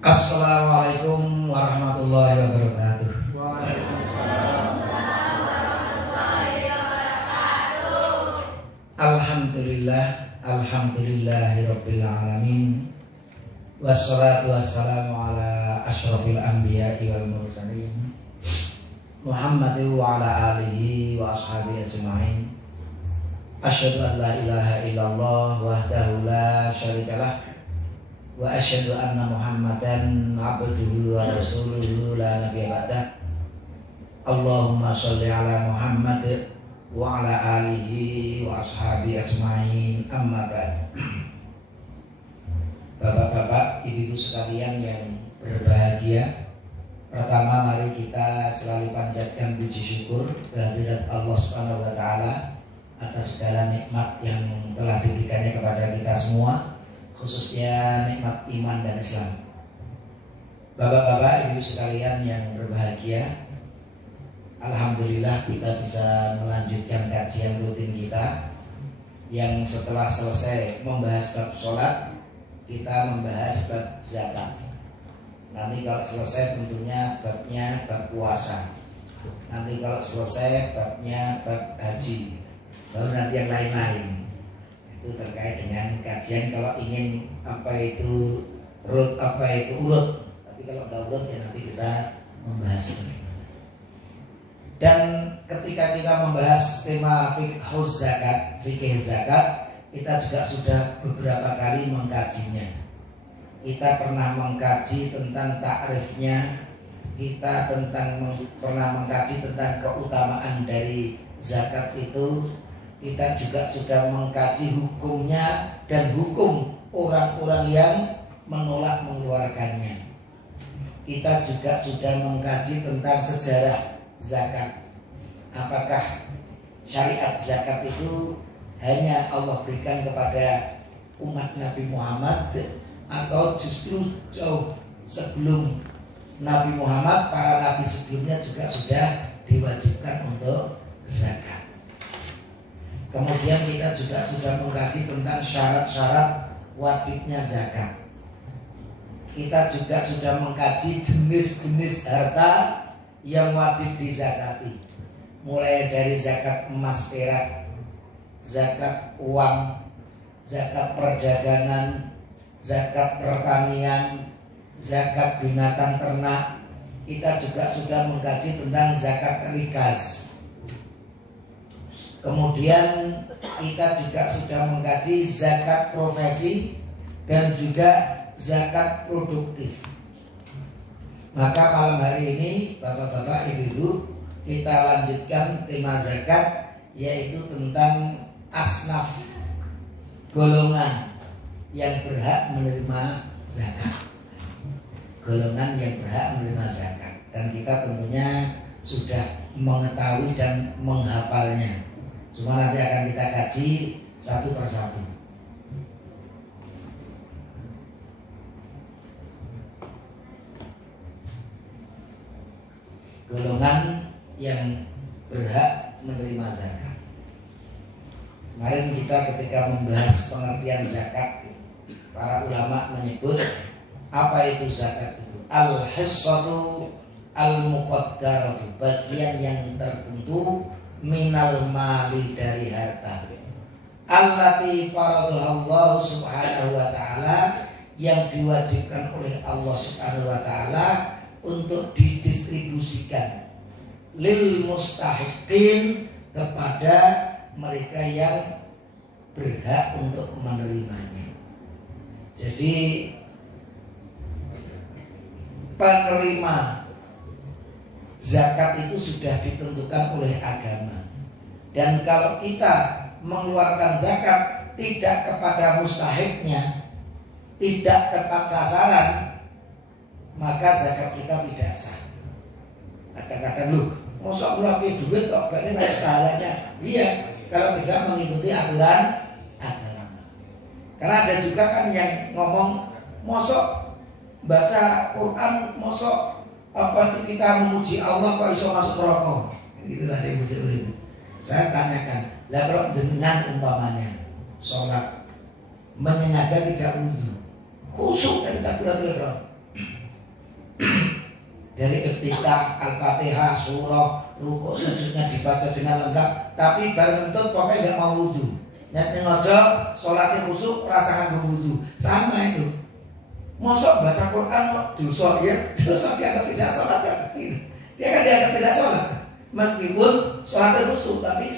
Assalamualaikum warahmatullahi wabarakatuh. Alhamdulillah, alhamdulillahirabbil alamin. Wassalatu wassalamu ala asyrafil anbiya'i wal mursalin Muhammadin wa ala alihi wa ashabihi ajma'in. Asyhadu an la ilaha illallah wahdahu la syarikalah wa asyhadu anna Muhammadan abduhu wa rasuluhu la nabiyya ba'dah. Allahumma sholli ala Muhammad wa ala alihi wa ashabihi ajma'in. Amma ba'd. Bapak-bapak, ibu-ibu sekalian yang berbahagia, pertama mari kita selalu panjatkan puji syukur kehadirat Allah Subhanahu wa taala atas segala nikmat yang telah diberikannya kepada kita semua, khususnya nikmat iman dan Islam. Bapak-bapak, ibu sekalian yang berbahagia, alhamdulillah kita bisa melanjutkan kajian rutin kita yang setelah selesai membahas bab sholat, kita membahas bab zakat. Nanti kalau selesai tentunya babnya bab puasa. Nanti kalau selesai babnya bab haji. Baru nanti yang lain-lain. Itu terkait dengan kajian kalau ingin apa itu urut. Tapi kalau nggak urut ya nanti kita membahas ini. Dan ketika kita membahas tema fikih zakat, kita juga sudah beberapa kali mengkajinya. Kita pernah mengkaji tentang takrifnya, kita pernah mengkaji tentang keutamaan dari zakat itu. Kita juga sudah mengkaji hukumnya dan hukum orang-orang yang menolak mengeluarkannya. Kita juga sudah mengkaji tentang sejarah zakat. Apakah syariat zakat itu hanya Allah berikan kepada umat Nabi Muhammad, atau justru jauh sebelum Nabi Muhammad, para nabi sebelumnya juga sudah diwajibkan untuk zakat. Kemudian kita juga sudah mengkaji tentang syarat-syarat wajibnya zakat. Kita juga sudah mengkaji jenis-jenis harta yang wajib dizakati, mulai dari zakat emas perak, zakat uang, zakat perdagangan, zakat pertanian, zakat binatang ternak. Kita juga sudah mengkaji tentang zakat rikas. Kemudian kita juga sudah mengkaji zakat profesi dan juga zakat produktif. Maka malam hari ini bapak-bapak, ibu-ibu, kita lanjutkan tema zakat, yaitu tentang asnaf, golongan yang berhak menerima zakat. Golongan yang berhak menerima zakat. Dan kita tentunya sudah mengetahui dan menghafalnya. Cuma nanti akan kita kaji satu persatu. Golongan yang berhak menerima zakat. Kemarin kita ketika membahas pengertian zakat, para ulama menyebut apa itu zakat itu? Al-hissatu al-muqaddaratu, bagian yang tertentu minal mali, dari harta. Allati faradahallahu subhanahu wa ta'ala, yang diwajibkan oleh Allah subhanahu wa ta'ala untuk didistribusikan lil mustahiqin, kepada mereka yang berhak untuk menerimanya. Jadi penerima zakat itu sudah ditentukan oleh agama. Dan kalau kita mengeluarkan zakat tidak kepada mustahiqnya, tidak tepat sasaran, maka zakat kita tidak sah. Kadang-kadang lu mosok ngeluarin duit kok berarti naik pahalanya. Iya, kalau tidak mengikuti aturan agama. Karena ada juga kan yang ngomong mosok baca Quran, mosok apa itu kita memuji Allah kok iso masuk neraka. Gitu lah dia muncul itu. Saya tanyakan, lah kalau jenengan umpamanya sholat menyengaja tidak wudhu, khusyuk dari takbiratul ihram, Dari iftitah, al-fatihah, surah, rukuk, sujudnya dibaca dengan lengkap. Tapi bareng entut pokoknya nggak mau wudu. Nyatnya ngojo, sholatnya khusyuk, rasakan berwudu. Sama itu. Mosok baca Quran kok dosa ya, dosa dianggap tidak sholat kan? Dia kan dianggap tidak sholat. Meskipun sholatnya khusyuk, tapi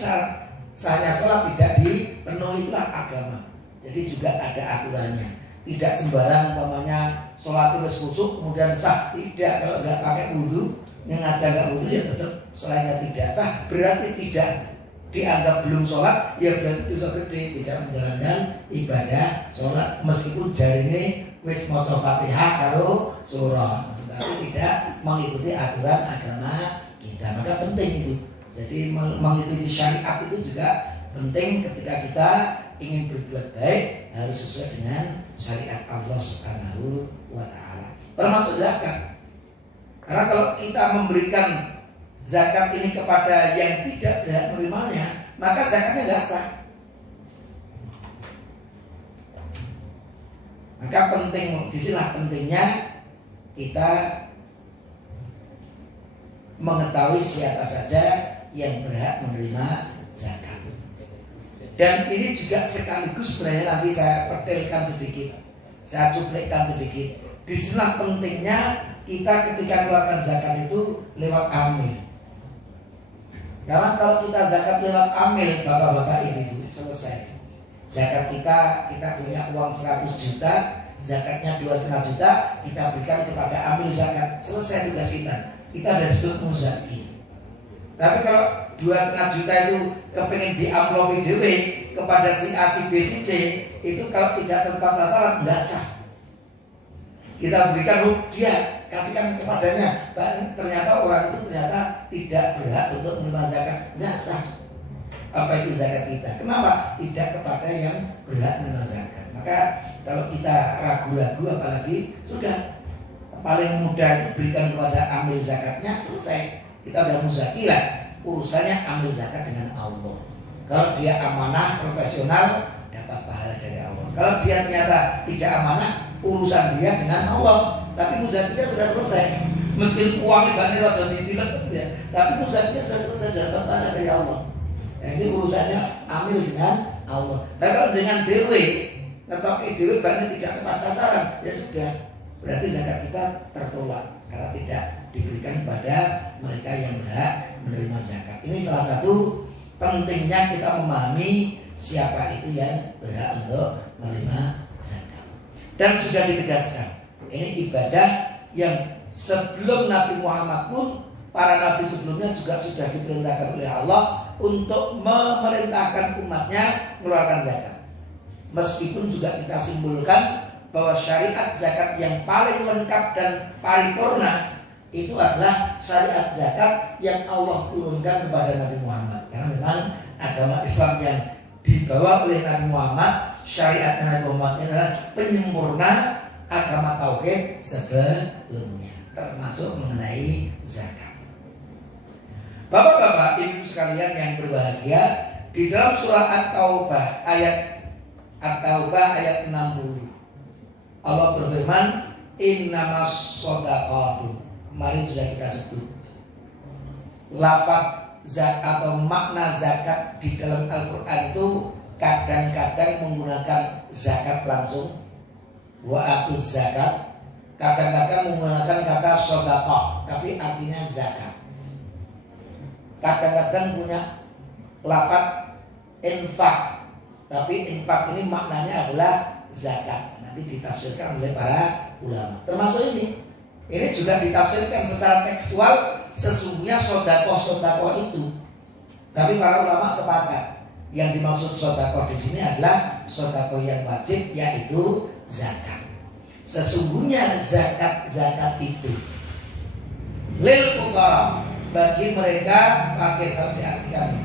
sahnya sholat tidak dipenuhi, itulah agama. Jadi juga ada aturannya. Tidak sembarang umpamanya sholat itu khusyuk kemudian sah. Tidak, kalau nggak pakai wudu, yang ngajak nggak wudu ya tetap sholatnya tidak sah. Berarti tidak dianggap belum sholat, ya berarti dosa gede, tidak menjalankan ibadah sholat. Meskipun jari ini wis maca Fatihah karo surah, tapi tidak mengikuti aturan agama kita. Maka penting itu. Jadi mengikuti syariat itu juga penting. Ketika kita ingin berbuat baik harus sesuai dengan syariat Allah Subhanahu wa ta'ala. Termasuk zakat. Karena kalau kita memberikan zakat ini kepada yang tidak berhak menerimanya, maka zakatnya nggak sah. Maka penting, disinilah pentingnya kita mengetahui siapa saja yang berhak menerima zakat. Dan ini juga sekaligus sebenarnya nanti saya pertelkan sedikit, saya cuplikan sedikit. Disinilah pentingnya kita ketika keluarkan zakat itu lewat amil. Karena kalau kita zakat lewat amil, bapak-bapak ibu selesai. Zakat kita punya uang 100 juta, zakatnya 2,5 juta, kita berikan kepada amil zakat, selesai tugas kita. Kita ada disebut muzaki. Tapi kalau 2,5 juta itu kepengen diamplopi dewe kepada si A, si B, si C, itu kalau tidak tepat sasaran nggak sah. Kita berikan dia kasihkan kepadanya, ternyata orang itu ternyata tidak berhak untuk menerima zakat, nggak sah. Apa itu zakat kita? Kenapa tidak kepada yang berhak menerima zakat? Maka kalau kita ragu-ragu, apalagi sudah paling mudah berikan kepada amil zakatnya, selesai. Kita udah muzakilah, urusannya ambil zakat dengan Allah. Kalau dia amanah profesional dapat pahala dari Allah. Kalau dia ternyata tidak amanah, urusan dia dengan Allah. Tapi muzakilah sudah selesai. Meskipun uangnya banyak atau ditilep ya, tapi muzakilah sudah selesai, dapat pahala dari Allah. Nah, ini urusannya ambil dengan Allah. Nah, kalau dengan dewe atau dewe banyak tidak tepat sasaran, ya sudah. Berarti zakat kita tertolak karena tidak diberikan kepada mereka yang berhak menerima zakat. Ini salah satu pentingnya kita memahami siapa itu yang berhak untuk menerima zakat. Dan sudah ditegaskan, ini ibadah yang sebelum Nabi Muhammad pun para nabi sebelumnya juga sudah diperintahkan oleh Allah untuk memerintahkan umatnya mengeluarkan zakat. Meskipun juga kita simpulkan bahwa syariat zakat yang paling lengkap dan paripurna itu adalah syariat zakat yang Allah turunkan kepada Nabi Muhammad. Karena memang agama Islam yang dibawa oleh Nabi Muhammad, syariat Nabi Muhammad adalah penyempurna agama tauhid sebelumnya, termasuk mengenai zakat. Bapak-bapak, ibu sekalian yang berbahagia, di dalam surah At-Taubah ayat 60 Allah berfirman, innamas shadaqatu. Kemarin sudah kita sebut lafaz zakat atau makna zakat di dalam Al-Quran itu kadang-kadang menggunakan zakat langsung, wa atuz zakat, kadang-kadang menggunakan kata shadaqah tapi artinya zakat. Kadang-kadang punya lafaz infak, tapi infak ini maknanya adalah zakat. Nanti ditafsirkan oleh para ulama. Termasuk ini juga ditafsirkan secara tekstual sesungguhnya sodakoh itu. Tapi para ulama sepakat yang dimaksud sodakoh di sini adalah sodakoh yang wajib, yaitu zakat. Sesungguhnya zakat itu lil fuqara, bagi mereka, pakai kalau diartikan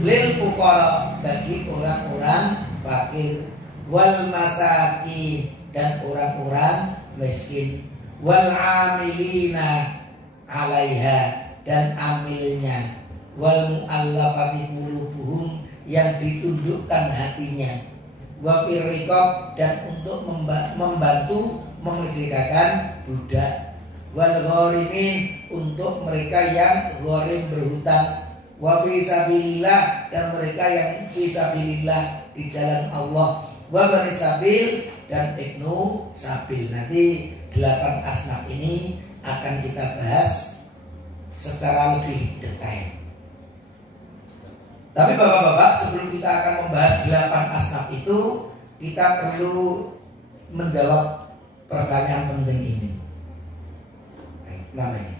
lil fuqara, bagi orang-orang fakir, wal masakin, dan orang-orang miskin, wal amilina alaiha, dan amilnya, wal mu'allafati qulubuhum, yang ditundukkan hatinya, wa firriqab, dan untuk membantu memerdekakan budak, wal gharimin, untuk mereka yang gharim berhutang, wa fi sabilillah, dan mereka yang fi sabilillah di jalan Allah, wa bani sabil, dan ibnu sabil. Nanti 8 asnaf ini akan kita bahas secara lebih detail. Tapi bapak-bapak, sebelum kita akan membahas 8 asnaf itu, kita perlu menjawab pertanyaan penting ini. Namanya.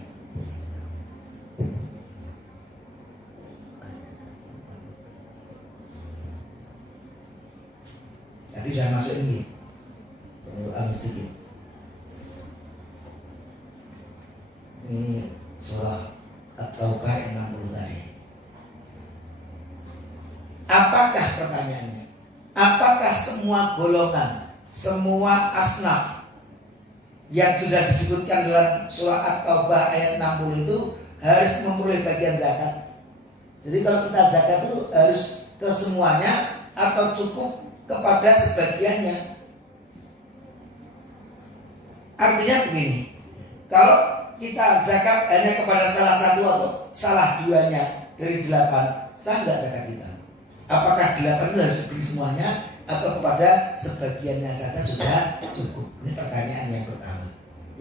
Jadi saya masuk ini, harus sedikit. Ini surah At-Taubah 60 tadi. Apakah pertanyaannya? Apakah semua golongan, semua asnaf yang sudah disebutkan dalam surah At-Taubah ayat 60 itu harus memperoleh bagian zakat? Jadi kalau kita zakat itu harus ke semuanya atau cukup kepada sebagiannya? Artinya begini, kalau kita zakat hanya kepada salah satu atau salah duanya dari 8, sah nggak zakat kita? Apakah 8 itu harus diberi semuanya atau kepada sebagiannya saja sudah cukup? Ini pertanyaan yang pertama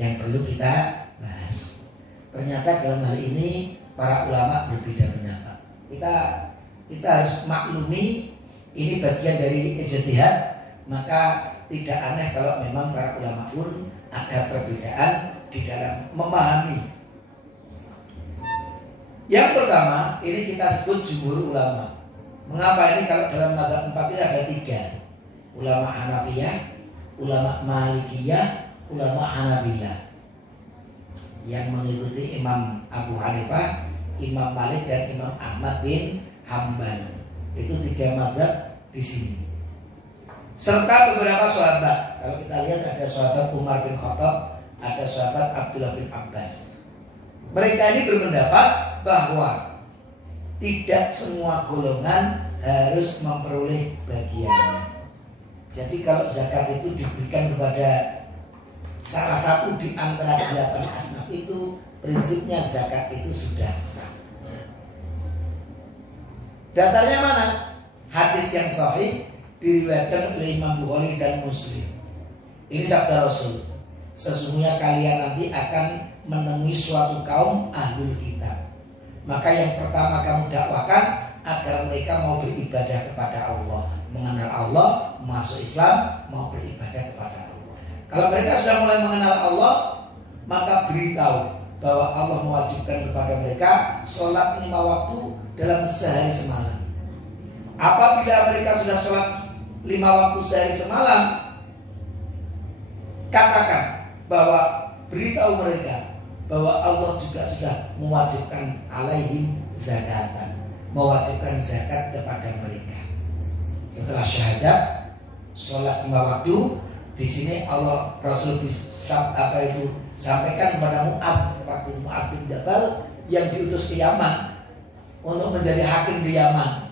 yang perlu kita bahas. Ternyata dalam hal ini para ulama berbeda pendapat. Kita harus maklumi ini bagian dari ijtihad, maka tidak aneh kalau memang para ulama pun ada perbedaan di dalam memahami. Yang pertama, ini kita sebut jumhur ulama. Mengapa ini? Kalau dalam mazhab 4 itu ada 3, ulama Hanafiyah, ulama Malikiyah, ulama Hanabilah, yang mengikuti Imam Abu Hanifah, Imam Malik, dan Imam Ahmad bin Hambal. Itu 3 mazhab di sini. Serta beberapa sahabat. Kalau kita lihat ada sahabat Umar bin Khattab, ada sahabat Abdullah bin Abbas. Mereka ini berpendapat bahwa tidak semua golongan harus memperoleh bagiannya. Jadi kalau zakat itu diberikan kepada salah satu di antara 8 asnaf itu, prinsipnya zakat itu sudah sah. Dasarnya mana? Hadis yang sahih diriwayatkan oleh Imam Bukhari dan Muslim. Ini sabda Rasul, sesungguhnya kalian nanti akan menemui suatu kaum ahlul kitab. Maka yang pertama kamu dakwakan agar mereka mau beribadah kepada Allah, mengenal Allah, masuk Islam, mau beribadah kepada Allah. Kalau mereka sudah mulai mengenal Allah, maka beritahu bahwa Allah mewajibkan kepada mereka sholat 5 waktu dalam sehari semalam. Apabila mereka sudah sholat 5 waktu sehari semalam, katakan bahwa beritahu mereka bahwa Allah juga sudah mewajibkan alaihim zakatan, mewajibkan zakat kepada mereka. Setelah syahadat, sholat 5 waktu, di sini Allah Rasul sampaikan kepada Mu'ad, waktu Mu'ad bin Jabal yang diutus ke Yaman untuk menjadi hakim di Yaman.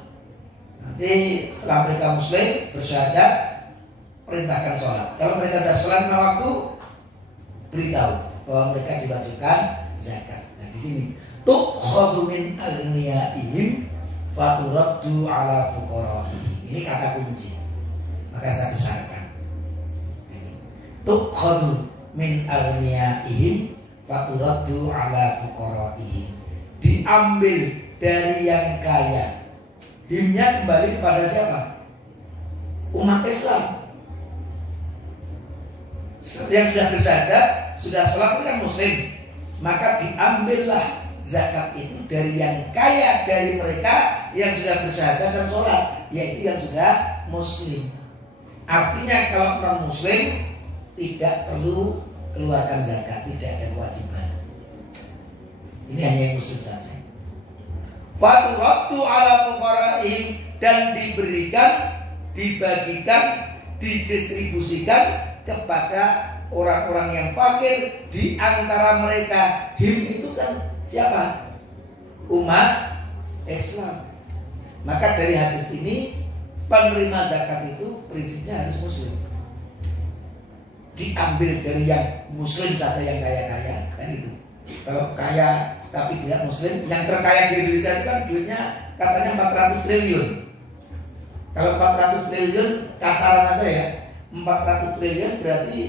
Nanti setelah mereka muslim bersyahadat, perintahkan sholat. Kalau mereka sudah sholat 5 waktu, beritahu bahwa mereka diwajibkan zakat. Nah di sini tukhadhu min aghniyaihim faturaddu ala fuqaraihim. Ini kata kunci. Maka saya besarkan. Tukhadhu min aghniyaihim faturaddu ala fuqaraihim. Diambil dari yang kaya. Himnya kembali kepada siapa? Umat Islam. Yang sudah bersyahadat, sudah sholat itu kan muslim, maka diambillah zakat itu dari yang kaya dari mereka yang sudah bersyahadat dan sholat, yaitu yang sudah muslim. Artinya kalau non muslim tidak perlu keluarkan zakat, tidak ada kewajiban. Ini hanya yang muslim saja. Faturaddu ala fuqaraihim, dan diberikan, dibagikan, didistribusikan kepada orang-orang yang fakir di antara mereka. Him itu kan siapa? Umat Islam. Maka dari hadis ini penerima zakat itu prinsipnya harus muslim. Diambil dari yang muslim saja yang kaya-kaya, kan itu. Kalau kaya tapi tidak muslim, yang terkaya di Indonesia itu kan duitnya katanya 400 triliun. Kalau 400 triliun kasaran aja ya, 400 triliun berarti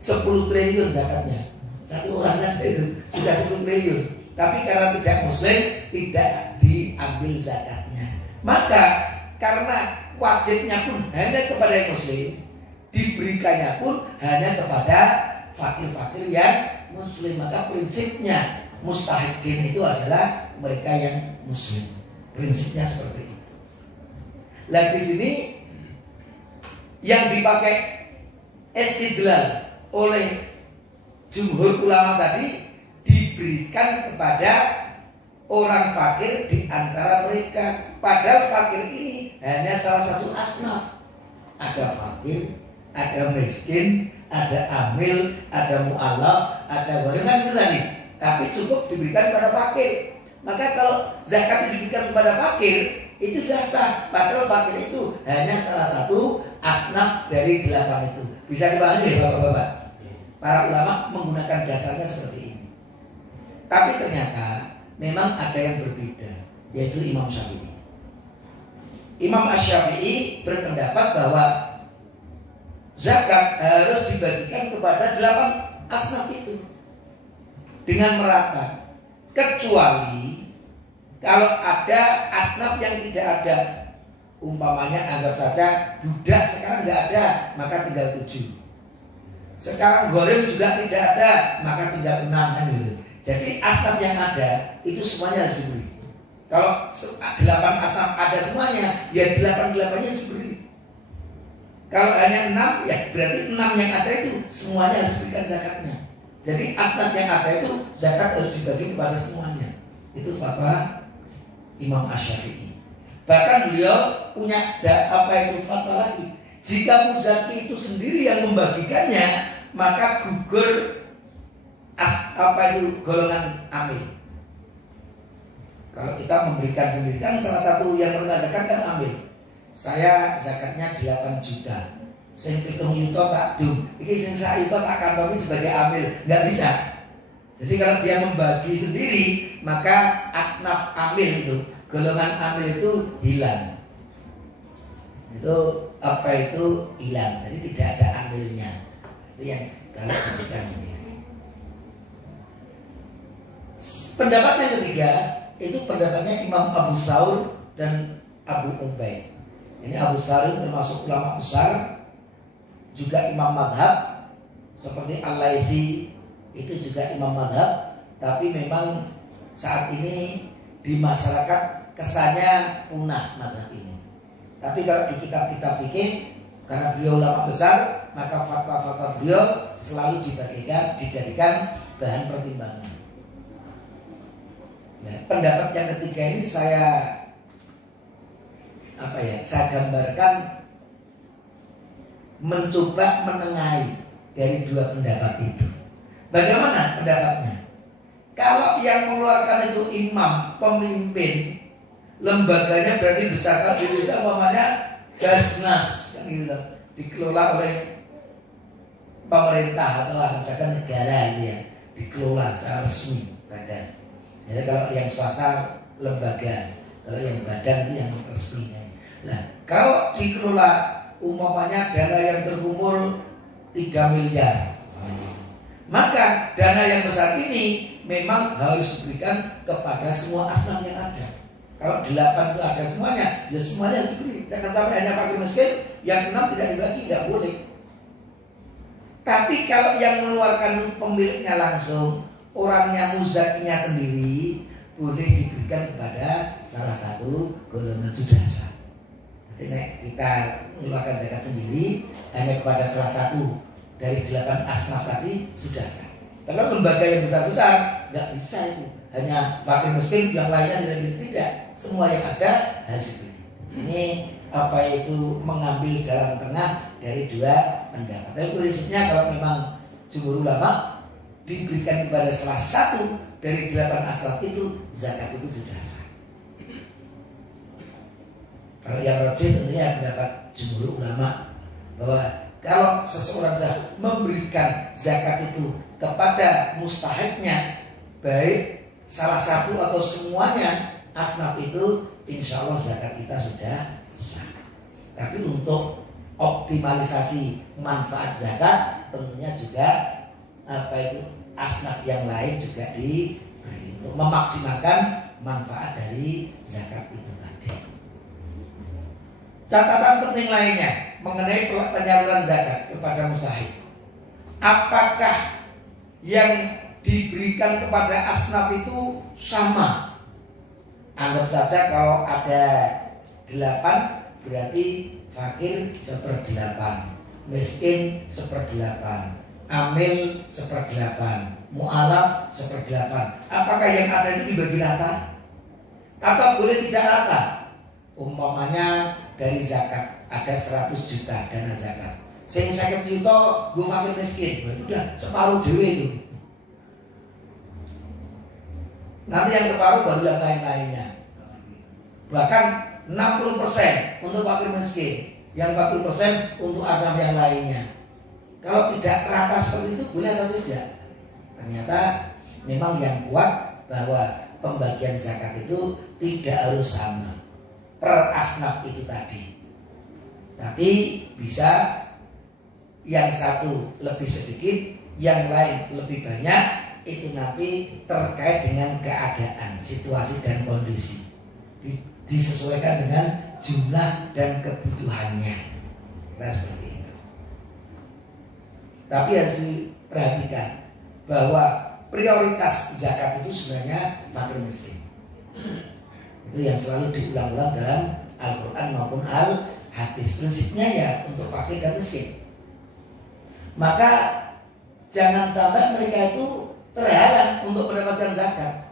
10 triliun zakatnya. Satu orang saja itu sudah 10 triliun. Tapi karena tidak muslim, tidak diambil zakatnya. Maka karena wajibnya pun hanya kepada yang muslim, diberikannya pun hanya kepada fakir-fakir yang muslim. Maka prinsipnya mustahiqin itu adalah mereka yang muslim. Prinsipnya seperti itu. Nah di sini yang dipakai istidlal oleh jumhur ulama tadi diberikan kepada orang fakir di antara mereka. Padahal fakir ini hanya salah satu asnaf. Ada fakir, ada miskin, ada amil, ada mu'allaf, ada gharim, kan itu tadi. Tapi cukup diberikan kepada fakir. Maka kalau zakat diberikan kepada fakir, itu sudah sah. Padahal fakir itu hanya salah satu asnaf dari 8 itu. Bisa dipahami ya Bapak-bapak? Para ulama menggunakan dasarnya seperti ini. Tapi ternyata memang ada yang berbeda, yaitu Imam Syafi'i. Imam Asy-Syafi'i berpendapat bahwa zakat harus dibagikan kepada 8 asnaf itu dengan merata, kecuali kalau ada asnaf yang tidak ada. Umpamanya anggap saja budak sekarang nggak ada, maka tinggal 7. Sekarang gharim juga tidak ada, maka tinggal 6 kan gitu. Jadi asnaf yang ada itu semuanya harus diberi. Kalau 8 asnaf ada semuanya, ya 8-8-nya harus diberi. Kalau hanya 6, ya berarti 6 yang ada itu semuanya harus diberikan zakatnya. Jadi asnaf yang ada itu zakat harus dibagi kepada semuanya. Itu fatwa Imam Asy-Syafi'i. Bahkan beliau punya fatwa lagi. Jika muzaki itu sendiri yang membagikannya, maka gugur golongan amil. Kalau kita memberikan sendiri, kan salah satu yang menerima zakat kan amil. Saya zakatnya 8 juta. Sing 7 juta tak dum. Iki sing 1 juta tak kantongi sebagai amil, nggak bisa. Jadi kalau dia membagi sendiri, maka asnaf amil itu, golongan amil itu hilang. Itu hilang. Jadi tidak ada amilnya. Itu yang kalau diberikan sendiri. Pendapat yang ketiga itu pendapatnya Imam Abu Thawr dan Abu Ubaid. Ini Abu Thawr termasuk ulama besar, juga imam madhab, seperti Al-Laitsi itu juga imam madhab. Tapi memang saat ini di masyarakat kesannya punah madhab ini. Tapi kalau di kitab-kitab fikih, karena beliau ulama besar, maka fatwa-fatwa beliau selalu dijadikan bahan pertimbangan. Nah, pendapat yang ketiga ini saya gambarkan mencoba menengahi dari dua pendapat itu. Bagaimana pendapatnya? Kalau yang mengeluarkan itu imam, pemimpin, lembaganya berarti besar. Kalau di Indonesia umpamanya Basnas kan gitu, dikelola oleh pemerintah atau misalkan negara gitu ya, dikelola secara resmi badan. Jadi kalau yang swasta lembaga, kalau yang badan itu yang resminya. Nah, kalau dikelola umpamanya dana yang terkumpul 3 miliar, maka dana yang besar ini memang harus diberikan kepada semua asnaf yang ada. Kalau 8 itu ada semuanya, ya semuanya harus diberi. Jangan sampai hanya fakir miskin, yang 6 tidak dibagi, nggak boleh. Tapi kalau yang mengeluarkan itu pemiliknya langsung, orangnya muzakinya sendiri, boleh diberikan kepada salah satu golongan sudasa. Jadi kita mengeluarkan zakat sendiri hanya kepada salah satu dari 8 asnaf tadi sudasa. Kalau lembaga yang besar-besar nggak bisa itu. Hanya fakir miskin, yang lainnya tidak. Semua yang ada harus diberi. Ini mengambil jalan tengah dari dua pendapat. Tapi prinsipnya kalau memang jumhur ulama diberikan kepada salah satu dari 8 asnaf itu, zakat itu sudah sah. Kalau yang rajih tentunya pendapat jumhur ulama bahwa kalau seseorang sudah memberikan zakat itu kepada mustahiknya, baik salah satu atau semuanya asnaf itu, insya Allah zakat kita sudah sah. Tapi untuk optimalisasi manfaat zakat tentunya juga asnaf yang lain juga diberi untuk memaksimalkan manfaat dari zakat itu tadi. Catatan penting lainnya mengenai penyaluran zakat kepada mustahik. Apakah yang diberikan kepada asnaf itu sama? Anggap saja kalau ada 8 berarti fakir 1/8, miskin 1/8, amil 1/8, mu'alaf 1/8. Apakah yang ada itu dibagi rata? Atau boleh tidak rata? Umpamanya dari zakat ada 100 juta dana zakat, sing 50 juta gue fakir miskin, berarti udah separuh dewe itu. Nanti yang separuh baru yang lain-lainnya. Bahkan 60% untuk fakir miskin, yang 40% untuk asnaf yang lainnya. Kalau tidak rata seperti itu boleh atau tidak? Ternyata memang yang kuat bahwa pembagian zakat itu tidak harus sama per asnaf itu tadi. Tapi bisa yang satu lebih sedikit, yang lain lebih banyak. Itu nanti terkait dengan keadaan, situasi dan kondisi, disesuaikan dengan jumlah dan kebutuhannya. Nah seperti itu. Tapi harus diperhatikan bahwa prioritas zakat itu sebenarnya fakir miskin. Itu yang selalu diulang-ulang dalam Al-Quran maupun Al-Hadis. Prinsipnya ya untuk fakir dan miskin. Maka jangan sampai mereka itu terhalang untuk mendapatkan zakat.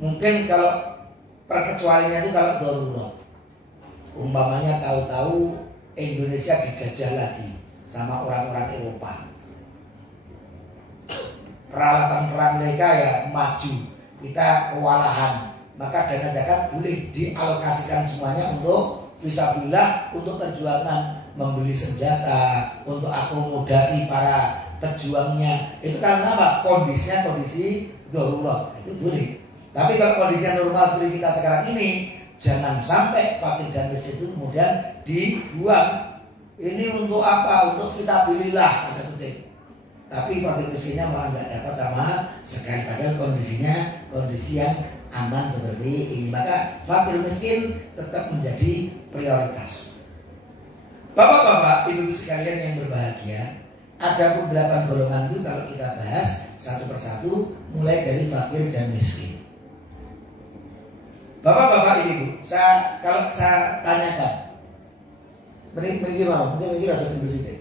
Mungkin kalau perkecualiannya itu kalau darurat, umpamanya tahu-tahu Indonesia dijajah lagi sama orang-orang Eropa, peralatan perang mereka ya maju, kita kewalahan, maka dana zakat boleh dialokasikan semuanya untuk fisabilillah, untuk perjuangan membeli senjata, untuk akomodasi para pejuangnya. Itu karena apa? Kondisinya kondisi darurat, itu boleh. Tapi kalau kondisi normal seperti kita sekarang ini, jangan sampai fakir dan miskin itu kemudian dibuang. Ini untuk apa? Untuk fisabilillah, ada penting. Tapi fakir miskinnya malah nggak dapat sama sekali, padahal kondisinya kondisi yang aman seperti ini. Maka fakir miskin tetap menjadi prioritas. Bapak-bapak, ibu-ibu sekalian yang berbahagia, ada 8 golongan itu kalau kita bahas satu persatu, mulai dari fakir dan miskin. Bapak-bapak, ibu-ibu, kalau saya tanyakan, mungkin ada timbul sedikit.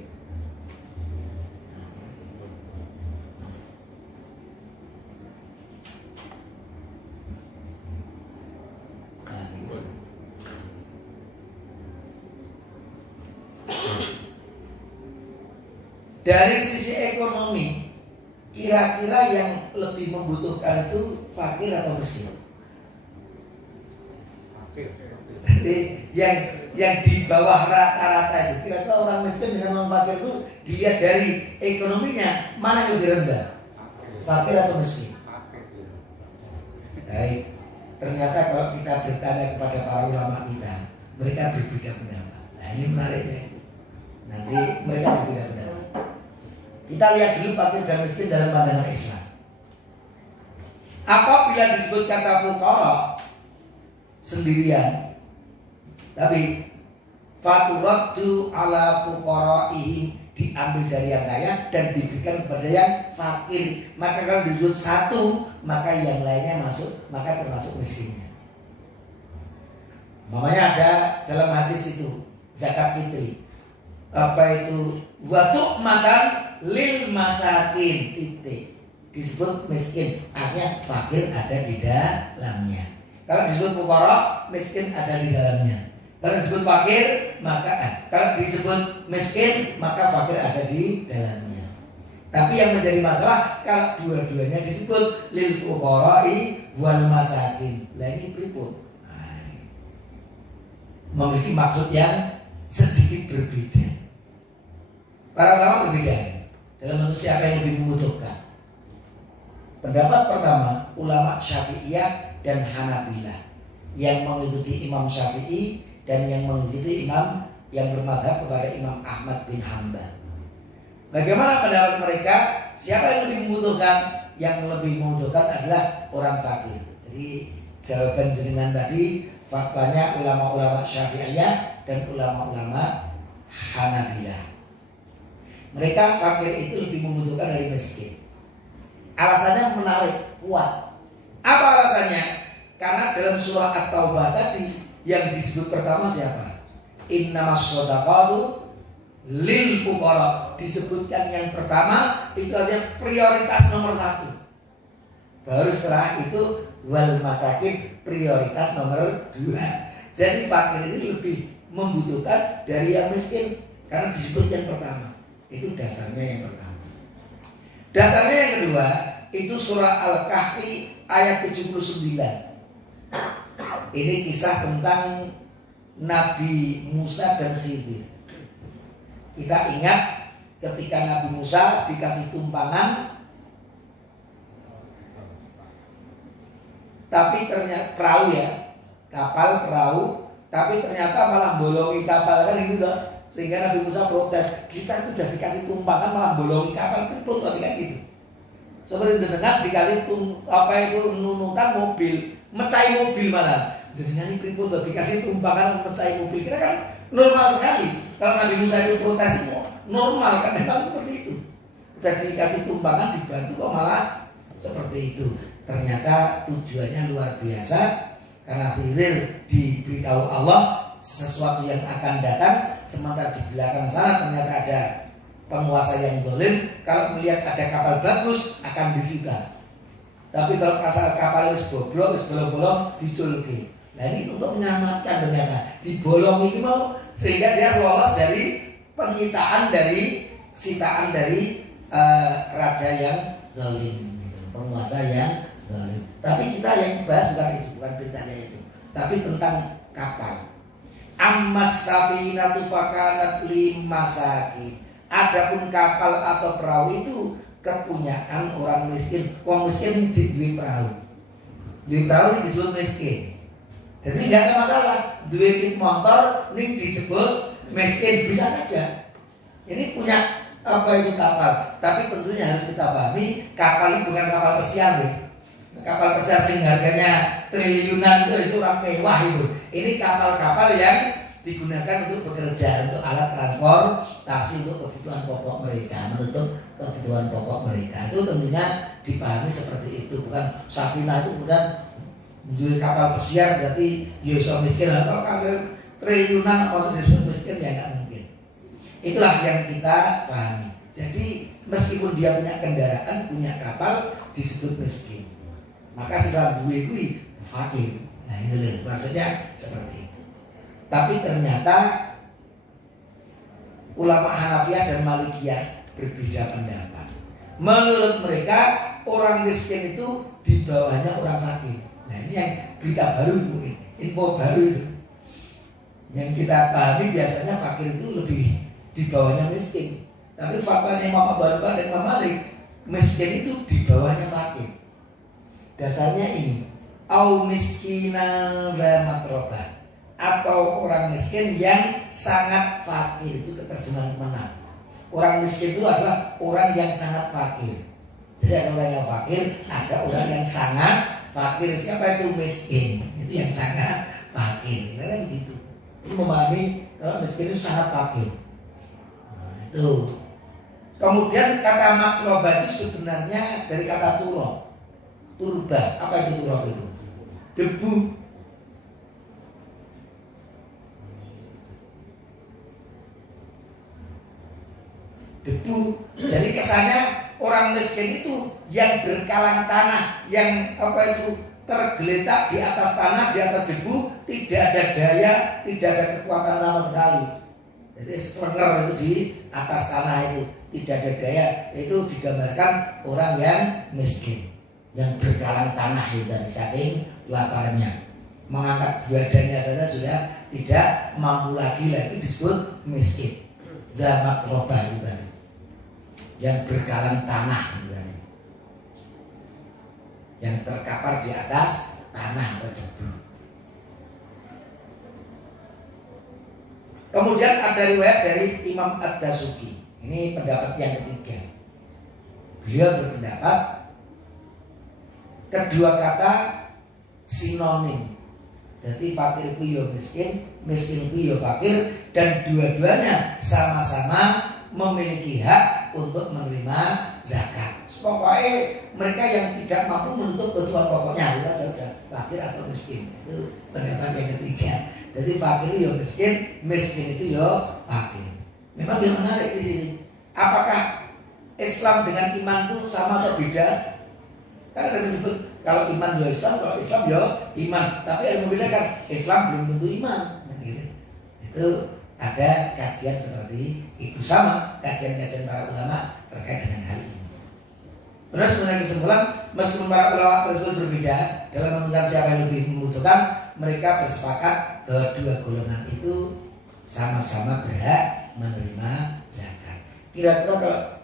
Dari sisi ekonomi, kira-kira yang lebih membutuhkan itu fakir atau miskin? Jadi yang di bawah rata-rata itu, kira-kira orang miskin dengan orang fakir itu dilihat dari ekonominya mana yang lebih rendah, fakir atau miskin? Baik, ternyata kalau kita bertanya kepada para ulama kita, mereka berbeda pendapat. Nah ini menariknya. Nanti mereka berbeda pendapat. Kita lihat dulu fakir dan miskin dalam pandangan Islam. Apabila disebut kata fuqara sendirian, tapi faturaddu ala fuqaraihim, diambil dari yang kaya dan diberikan kepada yang fakir. Maka kalau disebut satu, maka yang lainnya masuk, maka termasuk miskinnya. Mamanya ada dalam hadis itu zakat fitri. Apa itu? Watuk makan lil masakin, titik, disebut miskin, artinya fakir ada di dalamnya. Kalau disebut fuqara, miskin ada di dalamnya. Kalau disebut fakir, maka kalau disebut miskin, maka fakir ada di dalamnya. Tapi yang menjadi masalah kalau dua-duanya disebut lil fuqara'i wal masakin. Lah ini pripun? memiliki maksud yang sedikit berbeda. Para ulama berbeda dalam bentuk siapa yang lebih membutuhkan. Pendapat pertama, ulama Syafi'iyah dan Hanabilah yang mengikuti Imam Syafi'i dan yang mengikuti imam yang bermadhab kepada Imam Ahmad bin Hanbal. Bagaimana pendapat mereka? Siapa yang lebih membutuhkan? Yang lebih membutuhkan adalah orang fakir. Jadi jawaban jenengan tadi fatwanya ulama-ulama Syafi'iyah dan ulama-ulama Hanabilah. Mereka fakir itu lebih membutuhkan dari miskin. Alasannya menarik, kuat. Apa alasannya? Karena dalam surah At-Taubah tadi yang disebut pertama siapa? Innamas shadaqatu lil fuqara. Disebutkan yang pertama itu adalah prioritas nomor 1. Baru setelah itu wal masakin prioritas nomor 2. Jadi fakir ini lebih membutuhkan dari yang miskin karena disebut yang pertama. Itu dasarnya yang pertama. Dasarnya yang kedua itu surah Al-Kahfi ayat 79. Ini kisah tentang Nabi Musa dan Khidir. Kita ingat ketika Nabi Musa dikasih tumpangan, tapi ternyata perahu ya, kapal perahu, tapi ternyata malah bolongi kapal kan itu loh. Sehingga Nabi Musa protes, kita itu udah dikasih tumpangan malah bolongi kapal, pripun kok kayak gitu. Seperti jenengan dikasih nunutan mobil, mecahi mobil malah. Jenengan ini pripun kok dikasih tumpangan mecahi mobil. Kira kan normal sekali. Kalau Nabi Musa itu protes normal kan memang seperti itu. Udah dikasih tumpangan dibantu kok malah seperti itu. Ternyata tujuannya luar biasa karena Khidir diberitahu Allah sesuatu yang akan datang, sementara di belakang sana ternyata ada penguasa yang zalim. Kalau melihat ada kapal bagus akan disita. Tapi kalau kasar kapal itu bobrok, bolong-bolong diculki. Nah ini untuk menyelamatkan ternyata dibolongi ini mau sehingga dia lolos dari penyitaan dari sitaan dari raja yang zalim, penguasa yang zalim. Tapi kita yang bahas bukan itu, bukan ceritanya itu, tapi tentang kapal. Ammas safinatu fakanat limasakin. Adapun kapal atau perahu itu kepunyaan orang miskin. Orang miskin duwe perahu. Duwe perahu disebut miskin. Jadi nggak ada masalah. Duwe pit motor ini disebut miskin, bisa saja. Ini punya apa itu kapal. Tapi tentunya harus kita pahami kapal ini bukan kapal pesiar ya. Kapal pesiar yang harganya triliunan itu orang mewah itu. Ini kapal-kapal yang digunakan untuk bekerja, untuk alat transportasi, untuk kebutuhan pokok mereka, menutup kebutuhan pokok mereka. Itu tentunya dipahami seperti itu. Bukan Safina itu bukan menjual kapal pesiar berarti bisa miskin atau kapal triliunan atau disebut miskin ya nggak mungkin. Itulah yang kita pahami. Jadi meskipun dia punya kendaraan, punya kapal disebut miskin. Maka setelah duwe fakir. Nah itu maksudnya seperti itu. Tapi ternyata ulama Hanafiyah dan Malikiyah berbeda pendapat. Menurut mereka orang miskin itu di bawahnya orang fakir. Nah ini yang berita baru itu, info baru itu. Yang kita pahami biasanya fakir itu lebih di bawahnya miskin. Tapi faktanya Imam Abu Hanifah dan Imam Malik, miskin itu di bawahnya fakir. Dasarnya ini, au miskina wa matroba, atau orang miskin yang sangat fakir. Itu keterjemahan mana? Orang miskin itu adalah orang yang sangat fakir. Jadi ada orang yang fakir, ada orang yang sangat fakir. Siapa itu miskin? Itu yang sangat fakir. Karena begitu. Itu memahami kalau miskin itu sangat fakir. Nah, itu. Kemudian kata makroba itu sebenarnya dari kata turab. Turba, apa itu turab itu? Debu. Debu. Jadi kesannya orang miskin itu yang berkalang tanah, yang apa itu tergeletak di atas tanah, di atas debu, tidak ada daya, tidak ada kekuatan sama sekali. Jadi sprenger itu di atas tanah itu tidak ada daya, itu digambarkan orang yang miskin, yang berkalang tanah itu dari saking laparnya. Mengangkat badannya saja sudah tidak mampu lagi lah, itu disebut miskin. Zamat roba gitu, yang berkalang tanah gitu, yang terkapar di atas tanah atau debu. Kemudian ada riwayat dari Imam Ad-Dasuki. Ini pendapat yang ketiga. Beliau berpendapat kedua kata sinonim. Jadi fakir itu ya miskin, miskin itu ya fakir, dan dua-duanya sama-sama memiliki hak untuk menerima zakat. Pokoknya mereka yang tidak mampu menutup kebutuhan pokoknya, itu sudah fakir atau miskin. Itu pendapat yang ketiga. Jadi fakir itu ya miskin, miskin itu ya fakir. Memang yang menarik di sini, apakah Islam dengan iman itu sama atau beda? Karena ada menyebut kalau iman ya Islam, kalau Islam ya iman. Tapi ada membedakan Islam belum tentu iman. Nah, gitu. Itu ada kajian seperti itu, sama kajian-kajian para ulama terkait dengan hal ini. Terus mengenai kesimpulan, meskipun para ulama tersebut berbeda dalam menentukan siapa yang lebih membutuhkan, mereka bersepakat bahwa dua golongan itu sama-sama berhak menerima zakat. Kira-kira kalau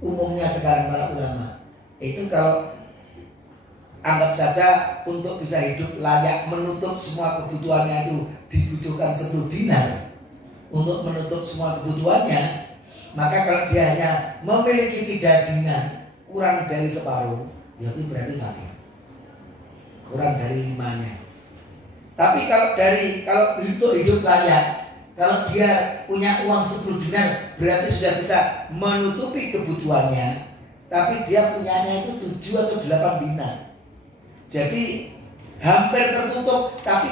umumnya sekarang para ulama itu kalau anggap saja untuk bisa hidup layak menutup semua kebutuhannya itu dibutuhkan 10 dinar untuk menutup semua kebutuhannya, maka kalau dia hanya memiliki 3 dinar kurang dari separuh, ya itu berarti fakir, kurang dari 5-nya. Tapi kalau untuk hidup layak, kalau dia punya uang 10 dinar berarti sudah bisa menutupi kebutuhannya, tapi dia punyanya itu 7 atau 8 dinar. Jadi hampir tertutup, tapi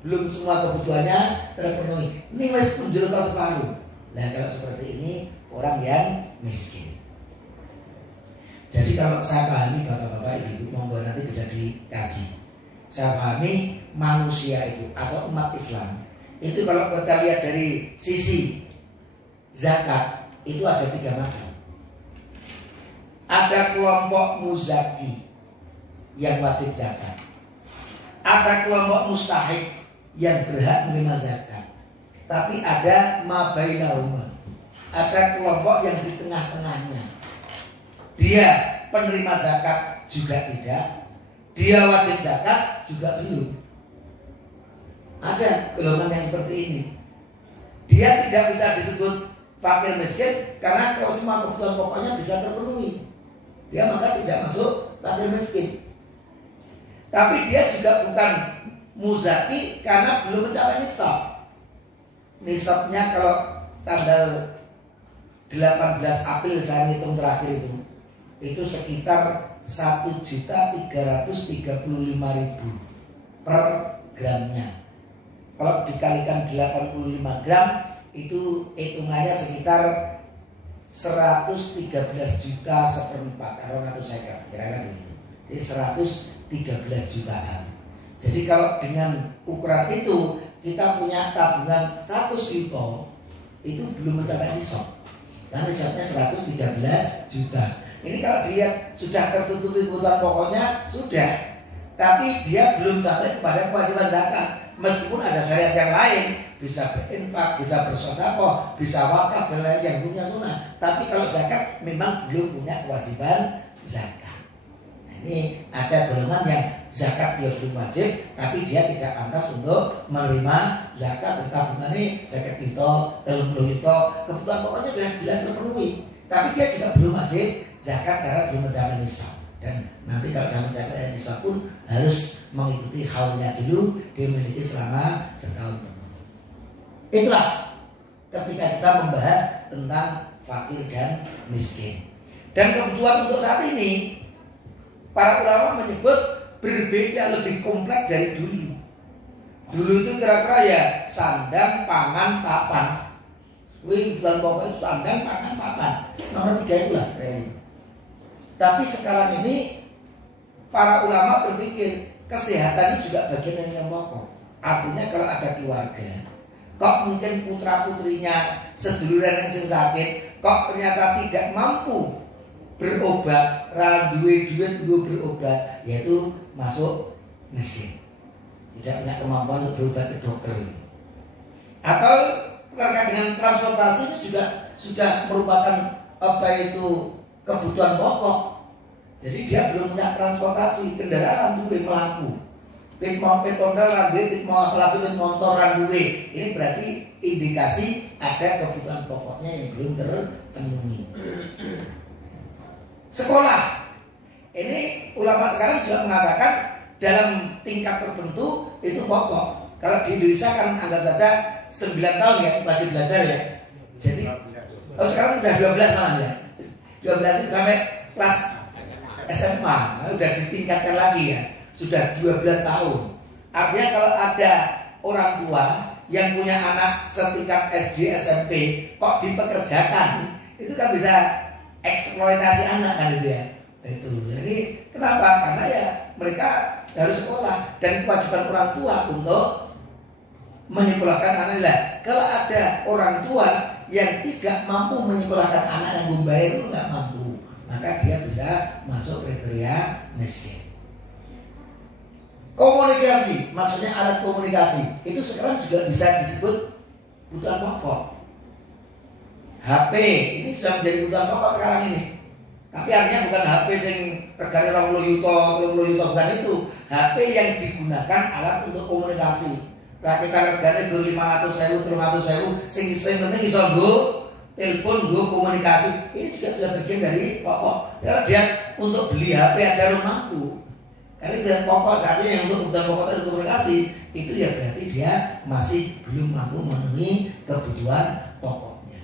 belum semua kebutuhannya terpenuhi. Ini meskipun menjerupa separuh. Nah kalau seperti ini orang yang miskin. Jadi kalau saya pahami bapak-bapak ibu, monggo nanti bisa dikaji. Saya pahami manusia itu atau umat Islam itu kalau kita lihat dari sisi zakat itu ada 3 macam. Ada kelompok muzaki yang wajib zakat. Ada kelompok mustahik yang berhak menerima zakat. Tapi ada mabainahuma. Ada kelompok yang di tengah-tengahnya. Dia penerima zakat juga tidak, dia wajib zakat juga belum. Ada golongan yang seperti ini. Dia tidak bisa disebut fakir miskin karena kalau semua kebutuhan pokoknya bisa terpenuhi, dia maka tidak masuk fakir miskin. Tapi dia juga bukan muzaki karena belum mencapai nisab. Nisabnya kalau tanggal 18 April saya hitung terakhir itu sekitar 1.335.000 per gramnya. Kalau dikalikan 85 gram itu hitungannya sekitar 113 juta seperempat kalau satu seker, kira-kira begitu. Jadi 113 jutaan. Jadi kalau dengan ukuran itu kita punya tabungan 100 juta, itu belum mencapai nisab. Nah nisabnya 113 juta. Ini kalau dia sudah tertutupi kebutuhan pokoknya sudah, tapi dia belum sampai kepada kewajiban zakat. Meskipun ada syariat yang lain, bisa berinfak, bisa bersedekah, bisa wakaf dan lain yang punya sunnah. Tapi kalau zakat memang belum punya kewajiban zakat. Ini ada golongan yang zakat dia belum wajib, tapi dia tidak pantas untuk menerima zakat. Tabungan ini zakat itu, telur itu, kebutuhan pokoknya sudah jelas terpenuhi, tapi dia juga belum wajib zakat karena belum mencapai nisab. Dan nanti kalau dalam zakat nisab pun harus mengikuti haulnya dulu, dimiliki selama setahun penuh. Itulah ketika kita membahas tentang fakir dan miskin. Dan kebutuhan untuk saat ini para ulama menyebut berbeda, lebih kompleks dari dulu. Dulu itu kira-kira ya sandang, pangan, papan. Wih, bulan pokok itu sandang, pangan, papan. Nomor 3 itulah. Tapi sekarang ini para ulama berpikir kesehatan ini juga bagian yang pokok. Artinya kalau ada keluarga, kok mungkin putra putrinya seduluran yang sakit, kok ternyata tidak mampu berobat, duit berobat, yaitu masuk miskin. tidak punya kemampuan untuk berobat ke dokter. Atau terkait dengan transportasi itu juga sudah merupakan kebutuhan pokok. Jadi dia belum punya transportasi, kendaraan duwe melaku. Pit mau pit ondal duwe, pit mau melaku pit motor duwe. Ini berarti indikasi ada kebutuhan pokoknya yang belum terpenuhi. Sekolah. Ini ulama sekarang juga mengatakan dalam tingkat tertentu itu pokok. Kalau di Indonesia kan anggap saja 9 tahun ya wajib belajar ya. Jadi sekarang udah 12 malah ya. 12 itu sampai kelas SMA, udah ditingkatkan lagi ya. Sudah 12 tahun. Artinya kalau ada orang tua yang punya anak setingkat SD, SMP kok dipekerjakan, itu kan bisa eksploitasi anak kan itu ya. Itu. Jadi kenapa? Karena ya mereka harus sekolah dan kewajiban orang tua untuk menyekolahkan anak. Kalau ada orang tua yang tidak mampu menyekolahkan anak yang membayar itu nggak mampu, maka dia bisa masuk kriteria miskin. Komunikasi, maksudnya alat komunikasi itu sekarang juga bisa disebut kebutuhan pokok. HP ini sudah menjadi kebutuhan pokok sekarang ini. Tapi artinya bukan HP yang regane 20 yuta bukan itu. HP yang digunakan alat untuk komunikasi. Rakyat regane 500.000, 300.000, sing penting iso nggo telepon, nggo komunikasi. Ini juga sudah bagian dari pokok. Kalau dia untuk beli HP aja belum mampu. Karena itu pokok saja yang untuk kebutuhan pokok dan komunikasi itu ya berarti dia masih belum mampu memenuhi kebutuhan pokoknya.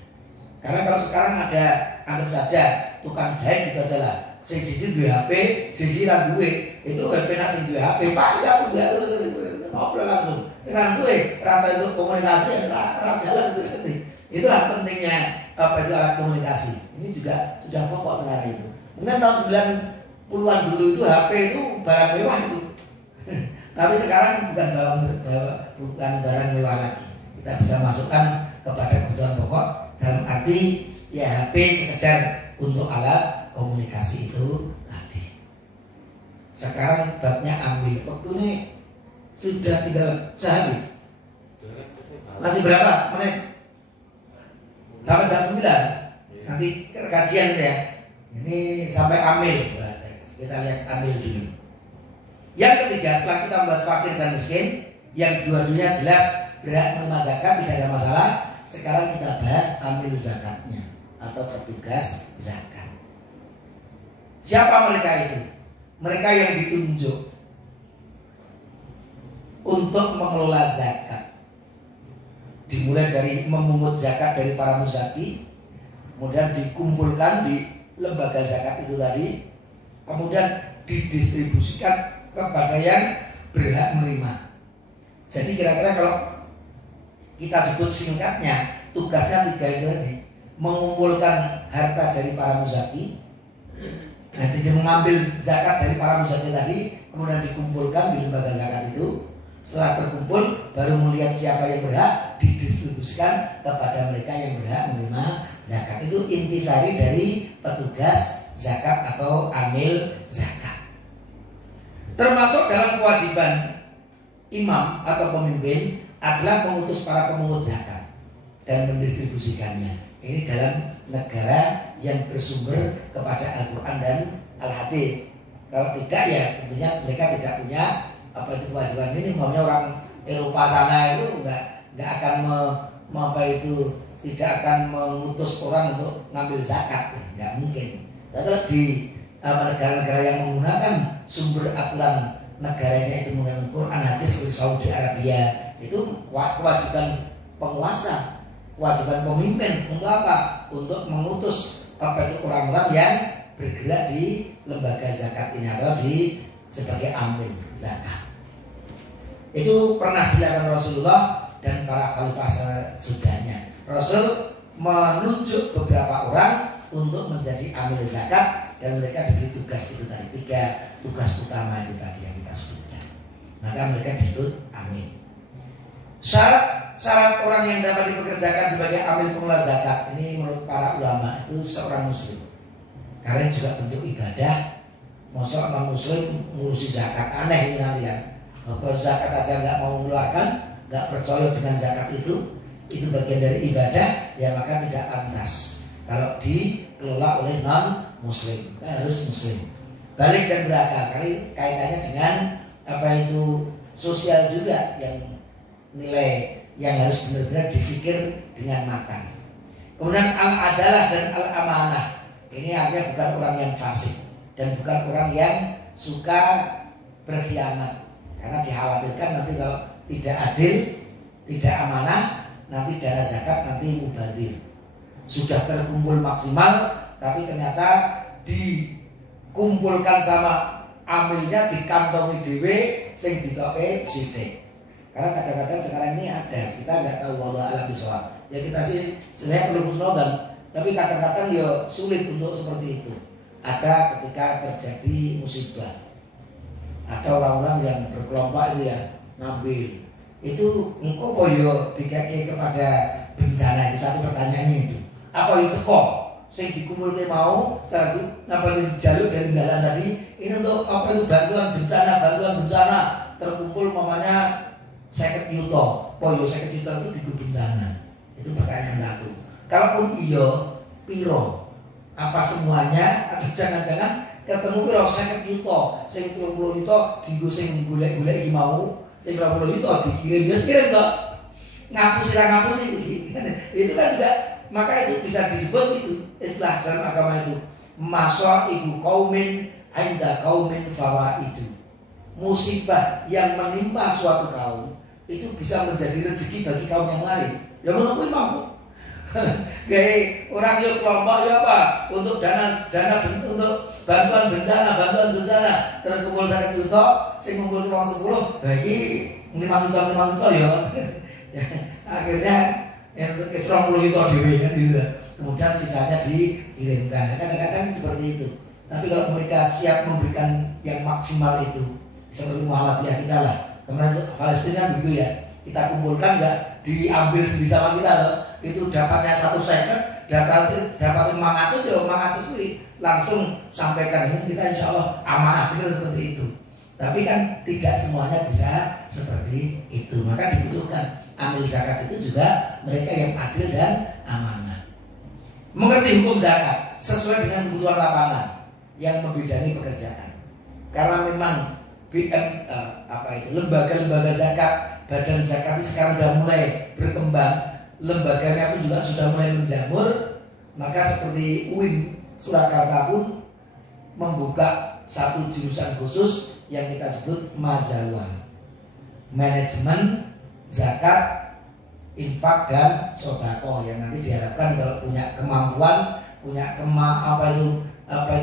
Karena kalau sekarang ada anggap saja tukang jahit gitu aja lah. Sisi duwe HP, sisi ra duwe. Itu HP nak sing duwe HP, Pak ya aku ngobrol langsung. Dengan duwe rata untuk komunikasi ya jalan itu. Itulah pentingnya itu alat komunikasi. Ini juga sudah pokok sekarang itu. Mungkin tahun 90-an dulu itu HP itu barang mewah itu. Tapi sekarang bukan barang mewah lagi. Kita bisa masukkan kepada kebutuhan pokok dalam arti ya HP sekedar untuk alat komunikasi itu tadi. Sekarang babnya ambil waktu ini sudah tinggal sehabis. Masih berapa menit? Sampai jam 9. Nanti kajian ya. Ini sampai amil. Kita lihat amil dulu. Yang ketiga, setelah kita membahas fakir dan miskin, yang dua-duanya jelas berhak menerima zakat, tidak ada masalah. Sekarang kita bahas amil zakatnya atau petugas zakat. Siapa mereka itu? Mereka yang ditunjuk untuk mengelola zakat. Dimulai dari memungut zakat dari para muzaki, kemudian dikumpulkan di lembaga zakat itu tadi, kemudian didistribusikan kepada yang berhak menerima. Jadi kira-kira kalau kita sebut singkatnya, tugasnya 3 itu tadi: mengumpulkan harta dari para muzaki, nanti dia mengambil zakat dari para muzaki tadi, kemudian dikumpulkan di lembaga zakat itu. Setelah terkumpul, baru melihat siapa yang berhak, didistribusikan kepada mereka yang berhak menerima zakat. Itu intisari dari petugas zakat atau amil zakat. Termasuk dalam kewajiban imam atau pemimpin adalah mengutus para pemungut zakat dan mendistribusikannya. Ini dalam negara yang bersumber kepada Al-Quran dan Al-Hadits. Kalau tidak ya tentunya mereka tidak punya kewajiban ini. Maunya orang Eropa sana itu nggak akan tidak akan mengutus orang untuk ngambil zakat, nggak mungkin. Tapi kalau di negara-negara yang menggunakan sumber aturan negaranya itu menggunakan Quran hadis seperti Saudi Arabia, itu kewajiban penguasa, kewajiban pemimpin untuk apa? Untuk mengutus orang-orang yang bergerak di lembaga zakat ini atau sebagai amil zakat. Itu pernah dilakukan Rasulullah dan para khalifah sesudahnya. Rasul menunjuk beberapa orang untuk menjadi amil zakat dan mereka diberi tugas itu tadi, 3 tugas utama itu tadi yang kita sebutkan. Maka mereka disebut amil. Syarat orang yang dapat dipekerjakan sebagai amil pengelola zakat ini menurut para ulama itu seorang muslim. Karena juga bentuk ibadah. Masa orang muslim ngurusi zakat, aneh ini nanti kan. Kalau zakat aja nggak mau mengeluarkan, nggak percaya dengan zakat itu bagian dari ibadah, ya maka tidak pantas kalau dikelola oleh non muslim, harus muslim. Balik dan berakal, kaitannya dengan apa itu sosial juga, yang nilai yang harus benar-benar dipikir dengan matang. Kemudian al-adalah dan al-amanah, ini artinya bukan orang yang fasik dan bukan orang yang suka berkhianat, karena dikhawatirkan nanti kalau tidak adil, tidak amanah, nanti dana zakat nanti mubazir. Sudah terkumpul maksimal, tapi ternyata dikumpulkan sama amilnya, dikantongi dhewe sing ditoke sithik. Karena kadang-kadang sekarang ini ada, kita nggak tahu wallahu a'lam bishawab. Ya kita sih sebenarnya perlu slogan, tapi kadang-kadang ya sulit untuk seperti itu. Ada ketika terjadi musibah, ada orang-orang yang berkelompok itu ya ngambil. Itu engkau boyo dikasih kepada bencana itu, satu pertanyaannya itu. Apa itu kok? Sing dikumpulkan mau, setelah itu ngapa dijaluk dari jalan tadi? Ini untuk apa itu bantuan bencana terkumpul mamanya 50 yuto. Poyo 50 yuto itu di bencana. Itu pertanyaan satu. Kalaupun iya, piro? Apa semuanya? Atau jangan-jangan ketemu piro 50 yuto, sing 30 yuto dienggo sing golek-golek iki mau, sing 20 yuto dikirim, ya kirim kok. Ngapus itu kan juga, maka itu bisa disebut itu istilah dalam agama itu masa ibu kaumin ainda kaumin fawaidu. Musibah yang menimpa suatu kaum itu bisa menjadi rezeki bagi kaum yang lain. Ya menunggu mampu. Gaya orang yuk kelompok ya apa untuk dana untuk bantuan bencana terkumpul 1 juta, sing ngumpul uang 10 bagi 5 juta ya. Akhirnya yang 20 juta dewe kan gitu. Kemudian sisanya dikirimkan. Kadang-kadang seperti itu. Tapi kalau mereka siap memberikan yang maksimal itu, seperti Muhammadiyah kita lah. Kemarin Palestina begitu ya. Kita kumpulkan, nggak diambil sendiri sama kita loh. Itu dapatnya 1 second, dapat 500 ya 500 ini langsung sampaikan. Ini kita insya Allah amanah benar seperti itu. Tapi kan tidak semuanya bisa seperti itu. Maka dibutuhkan amil zakat itu juga mereka yang adil dan amanah. Mengerti hukum zakat sesuai dengan kebutuhan lapangan yang membidangi pekerjaan. Karena memang lembaga-lembaga zakat, badan zakat ini sekarang sudah mulai berkembang, lembaganya pun juga sudah mulai menjamur. Maka seperti UIN Surakarta pun membuka satu jurusan khusus yang kita sebut Mazawa, manajemen zakat, infak dan sodako, yang nanti diharapkan kalau punya kemampuan,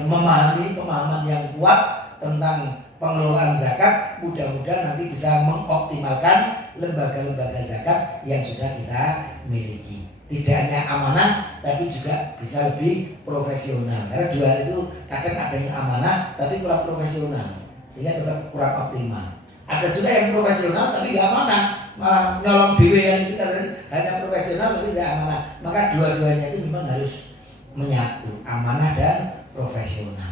memahami pemahaman yang kuat tentang pengelolaan zakat, mudah-mudahan nanti bisa mengoptimalkan lembaga-lembaga zakat yang sudah kita miliki. Tidak hanya amanah, tapi juga bisa lebih profesional. Karena dua hal itu kadang ada yang amanah, tapi kurang profesional, sehingga tetap kurang optimal. Ada juga yang profesional tapi nggak amanah, malah nyolong dewe, yang itu hanya profesional tapi tidak amanah. Maka dua-duanya itu memang harus menyatu, amanah dan profesional.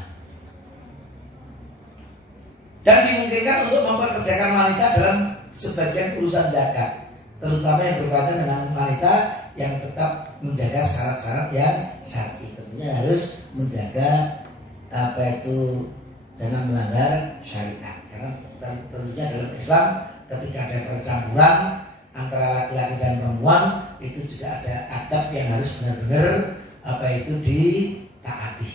Dan dimungkinkan untuk memperkerjakan wanita dalam sebagian urusan zakat, terutama yang berkaitan dengan wanita yang tetap menjaga syarat-syarat yang syar'i. Tentunya harus menjaga jangan melanggar syariat. Karena tentunya dalam Islam ketika ada percampuran antara laki-laki dan perempuan, itu juga ada adab yang harus benar-benar ditaati.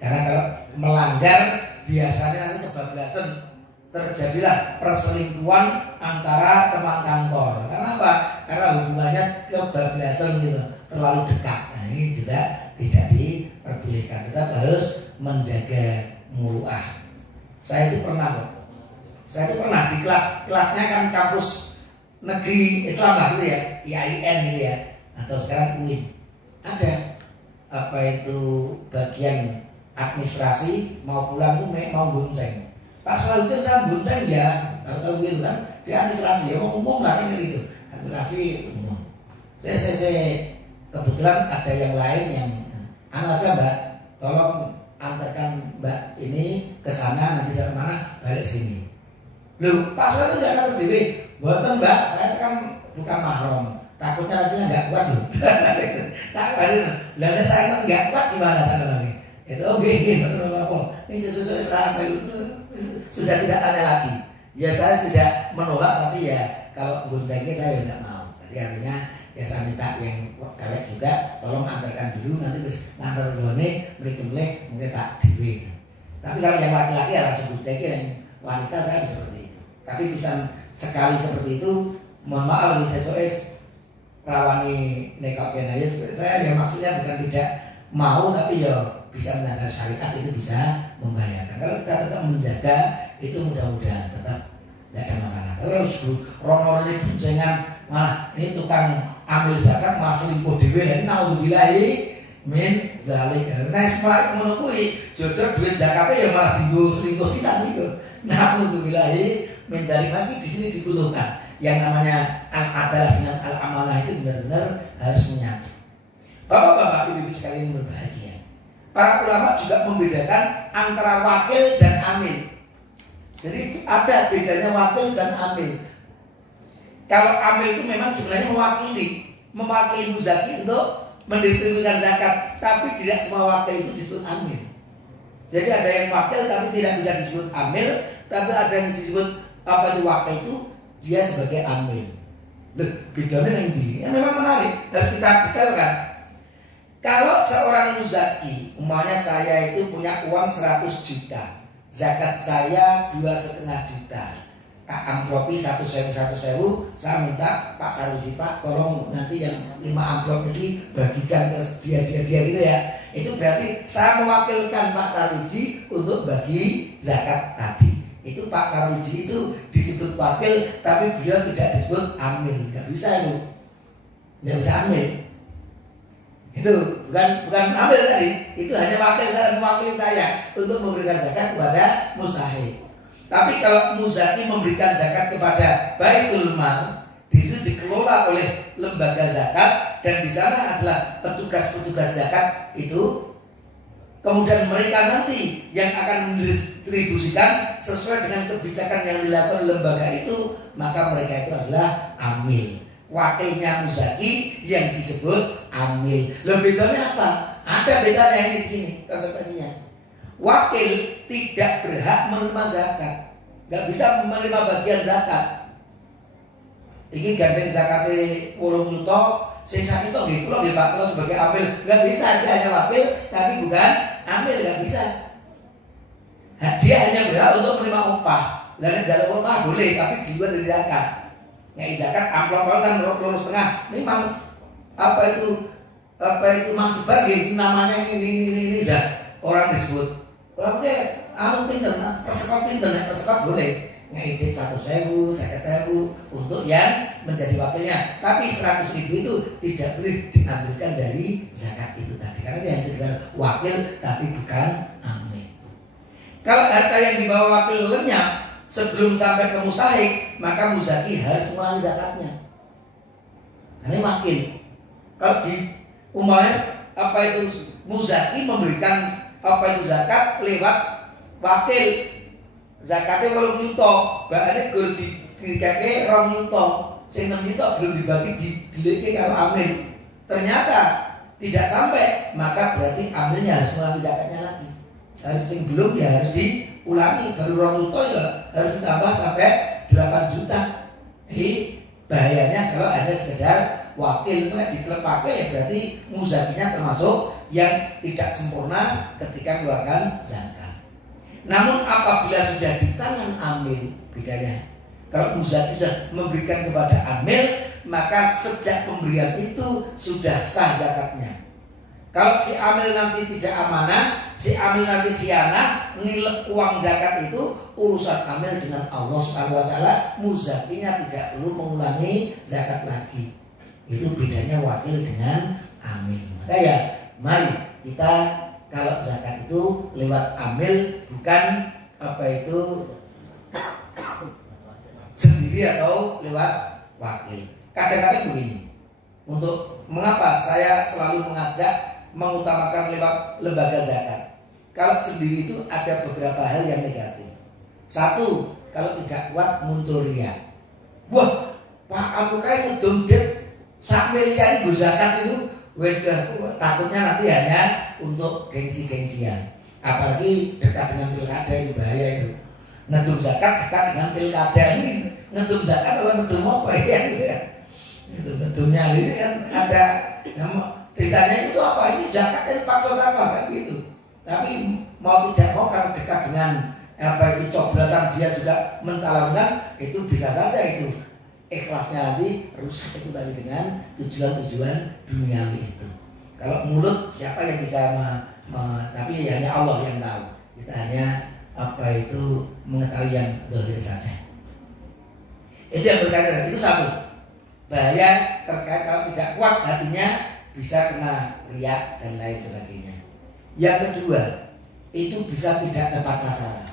Karena kalau melanggar biasanya nanti kebablasan, terjadilah perselingkuhan antara teman kantor. Karena apa? Karena hubungannya kebablasan gitu, terlalu dekat. Nah ini juga tidak diperbolehkan. Kita harus menjaga muruah. Saya itu pernah di kelasnya kan kampus negeri Islam lah gitu ya, IAIN gitu ya, atau sekarang UIN. Ada bagian administrasi, mau pulang itu mau bonceng. Pak Selalutin saya bonceng ya, kalau gitu kan, di administrasi ya umum lah kan gitu, administrasi umum. Saya kebetulan ada yang lain yang aja Mbak, tolong antarkan Mbak ini ke sana, nanti saya kemana balik sini. Loh, Pak Soe itu nggak ngatur dewe. Buatan Mbak, saya kan bukan mahram. Takutnya hajinya nggak kuat loh. Tak ada. Lalu saya kan nggak kuat gimana tak lagi? Itu oke, betul apa? Ini sesuatu sampai sudah tidak tanya lagi. Ya saya tidak menolak, tapi ya kalau goncengnya saya tidak mau. Jadi artinya ya saya minta yang cewek juga tolong antarkan dulu, nanti terus ngantar dulu nih berikutnya mungkin tak dewe. Tapi kalau yang laki-laki ya langsung goncengnya, yang wanita saya bisa seperti itu. Tapi bisa sekali seperti itu, mohon maaf nih SOS rawani nekapnya ya. Saya ya maksudnya bukan tidak mau, tapi ya bisa melanggar syariat itu bisa membahayakan. Kalau kita tetap menjaga itu mudah-mudahan tetap tidak ada masalah. Kalau rono ini boncengan malah ini tukang ambil zakat malah selingkuh dewe, ini naudzubillahi min zalik. Nah semua menukui jujur duit zakatnya ya malah tinggal selingkuh sisa itu. Naudzubillahi min zalik. Lagi di sini dibutuhkan yang namanya al-adalah dengan al-amanah itu benar-benar harus menyatu. Bapak-bapak, ibu-ibu sekalian berbahagia. Para ulama juga membedakan antara wakil dan amil. Jadi ada bedanya wakil dan amil. Kalau amil itu memang sebenarnya mewakili muzaki untuk mendistribusikan zakat, tapi tidak semua wakil itu disebut amil. Jadi ada yang wakil tapi tidak bisa disebut amil, tapi ada yang disebut apa itu wakil itu dia sebagai amil. Loh, bedanya yang ini yang memang menarik, harus kita detailkan. Kalau seorang muzaki, umpamanya saya itu punya uang 100 juta, zakat saya 2,5 juta. Kak amplopi 1.000, saya minta Pak Saruji, Pak tolong nanti yang 5 amplop ini bagikan ke dia gitu ya. Itu berarti saya mewakilkan Pak Saruji untuk bagi zakat tadi. Itu Pak Saruji itu disebut wakil, tapi beliau tidak disebut amil. Gak bisa itu, gak bisa amil. Itu bukan ambil tadi, itu hanya mewakili saya untuk memberikan zakat kepada mustahik. Tapi kalau muzaki memberikan zakat kepada Baitul Mal, di situ dikelola oleh lembaga zakat dan di sana adalah petugas-petugas zakat itu. Kemudian mereka nanti yang akan mendistribusikan sesuai dengan kebijakan yang dilakukan lembaga itu, maka mereka itu adalah amil. Wakilnya muzaki yang disebut amil. Lebih bedanya apa? Ada bedanya ini di sini konsekuensinya. Wakil tidak berhak menerima zakat, nggak bisa menerima bagian zakat. Ini gandeng zakatnya 10 juta, sisa itu gitu loh, Pak lo sebagai amil nggak bisa, dia hanya wakil tapi bukan amil, nggak bisa. Dia hanya berhak untuk menerima upah. Dan jalur upah boleh, tapi di luar dari zakat. Nggak zakat amplop kan 2,5. Ini mang apa itu mang sebagai namanya ini dah orang disebut. Oke, anu pinter, persekop pinter, persekop boleh ngedit 1.000, 50.000 untuk yang menjadi wakilnya. Tapi 100.000 itu tidak boleh diambilkan dari zakat itu tadi, karena dia hanya sekedar wakil tapi bukan amil. Kalau harta yang dibawa wakil lenyap sebelum sampai ke mustahik, maka muzaki harus mengulangi zakatnya. Ini wakil. Kalau di umpamanya apa itu muzaki memberikan apa itu zakat lewat wakil, zakatnya 8 juta, bahkan gur dikake 2 juta, sing 6 juta belum dibagi dileke kalau amil. Ternyata tidak sampai, maka berarti amilnya harus mengulangi zakatnya lagi. Harus sing belum ya harus diulangi, baru 2 juta ya harus ditambah sampai 8 juta. Bahayanya kalau ada sekedar wakil ditelepake ya berarti muzakinya termasuk yang tidak sempurna ketika keluarkan zakat. Namun apabila sudah di tangan amil, bedanya. Kalau muzaki sudah memberikan kepada amil, maka sejak pemberian itu sudah sah zakatnya. Kalau si amil nanti tidak amanah, si amil nanti khianah, nilai uang zakat itu urusan amil dengan Allah Subhanahu wa taala, muzakinya tidak perlu mengulangi zakat lagi. Itu bedanya wakil dengan amil. Maka ya mari kita kalau zakat itu lewat amil, bukan apa itu sendiri atau lewat wakil. Kadang-kadang begini. Untuk mengapa saya selalu mengajak mengutamakan lewat lembaga zakat? Kalau sendiri itu ada beberapa hal yang negatif. Satu, kalau tidak kuat muncul riya. Wah, Pak kamu kayak ngedondet sak miliar ibu zakat itu, wes takutnya nanti hanya untuk gengsi-gengsian. Apalagi dekat dengan pilkada itu bahaya itu. Ngedum zakat dekat dengan pilkada ini, ngedum zakat atau ngedum apa ya? Itu ngedumnya ini kan ada ceritanya itu apa? Ini zakat yang paksa kan gitu. Tapi mau tidak mau kalau dekat dengan apa itu coblosan dia juga mencalonkan, itu bisa saja itu ikhlasnya nanti rusak itu tadi dengan tujuan-tujuan duniawi itu. Kalau mulut siapa yang bisa tapi hanya Allah yang tahu. Kita hanya apa itu mengetahui yang zahir saja. Itu yang berkaitan, itu satu bahaya terkait kalau tidak kuat hatinya bisa kena riya dan lain sebagainya. Yang kedua, itu bisa tidak tepat sasaran.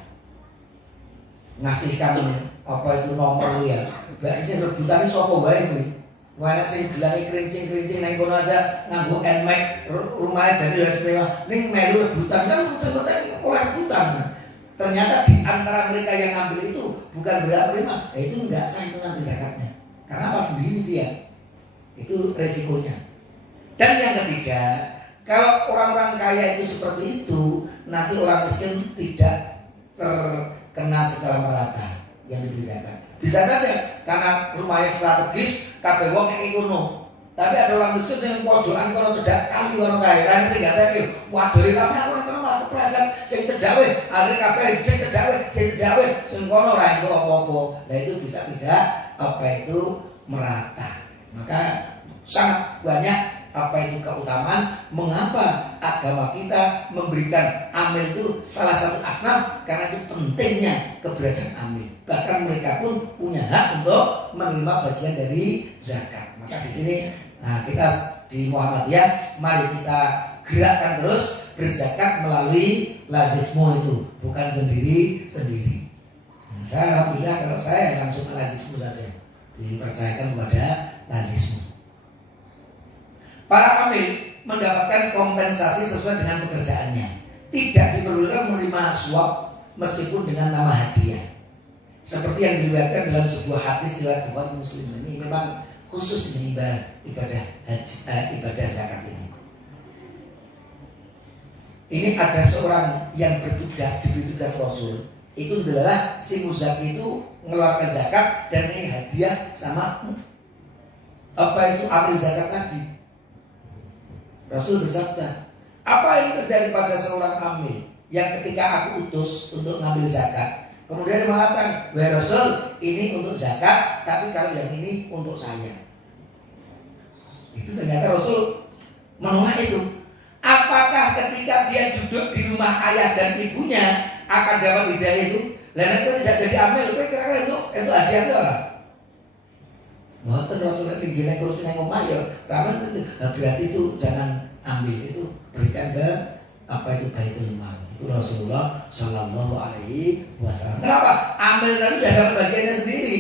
Ngasihkan apa itu nomor ya. Mbak isi rebutan ini sapa wae kuwi. Wae sing gelangi krincing-krincing nang kono aja nganggo nmic rumahnya jadi wis mewah. Ning melu rebutan kan sebetulnya oleh rebutan. Ternyata di antara mereka yang ngambil itu bukan berapa itu enggak sah itu nanti zakatnya. Karena apa sendiri dia. Itu resikonya. Dan yang ketiga, kalau orang-orang kaya itu seperti itu, nanti orang miskin tidak terkena secara merata yang diberi zakat. Bisa saja karena rumahnya strategis, kabeh wong kayak ngono. Tapi ada orang miskin yang pojokan kono cedak kali kono kae, rene sing gak teke. Waduh, tapi aku nek malah kepleset sing cedak we, arek kabeh sing cedak we, sing kono ora entuk apa-apa. Nah itu bisa tidak apa itu merata. Maka sangat banyak apa itu keutamaan, mengapa agama kita memberikan amil itu salah satu asnaf, karena itu pentingnya keberadaan amil. Bahkan mereka pun punya hak untuk menerima bagian dari zakat. Maka di sini kita di Muhammadiyah mari kita gerakkan terus berzakat melalui lazismu itu, bukan sendiri-sendiri. Saya alhamdulillah kalau saya langsung ke lazismu saja, dipercayakan kepada lazismu. Para amil mendapatkan kompensasi sesuai dengan pekerjaannya. Tidak diperlukan menerima suap meskipun dengan nama hadiah. Seperti yang diriwayatkan dalam sebuah hadis riwayat Bukhari Muslim. Ini memang khusus ini ibadah haji, ibadah zakat ini. Ini ada seorang yang bertugas, diberi tugas Rasul. Itu adalah si muzaki itu mengeluarkan zakat dan ini hadiah sama apa itu amil zakat tadi. Rasul bersabda, apa yang terjadi pada seorang amil yang ketika aku utus untuk ngambil zakat, kemudian dia mengatakan, wahai Rasul, ini untuk zakat, tapi kalau yang ini untuk saya. Itu ternyata Rasul menolak itu. Apakah ketika dia duduk di rumah ayah dan ibunya akan dapat hidayah itu? Lain itu tidak jadi amil, kira-kira itu hadiah itu apa? Ngoten Rasulullah pinggirnya kursi yang omah ya, ramen itu berarti itu jangan ambil, itu berikan ke apa itu Baitul Mal. Itu Rasulullah Shallallahu Alaihi Wasallam. Kenapa? Ambil tadi sudah dapat bagiannya sendiri,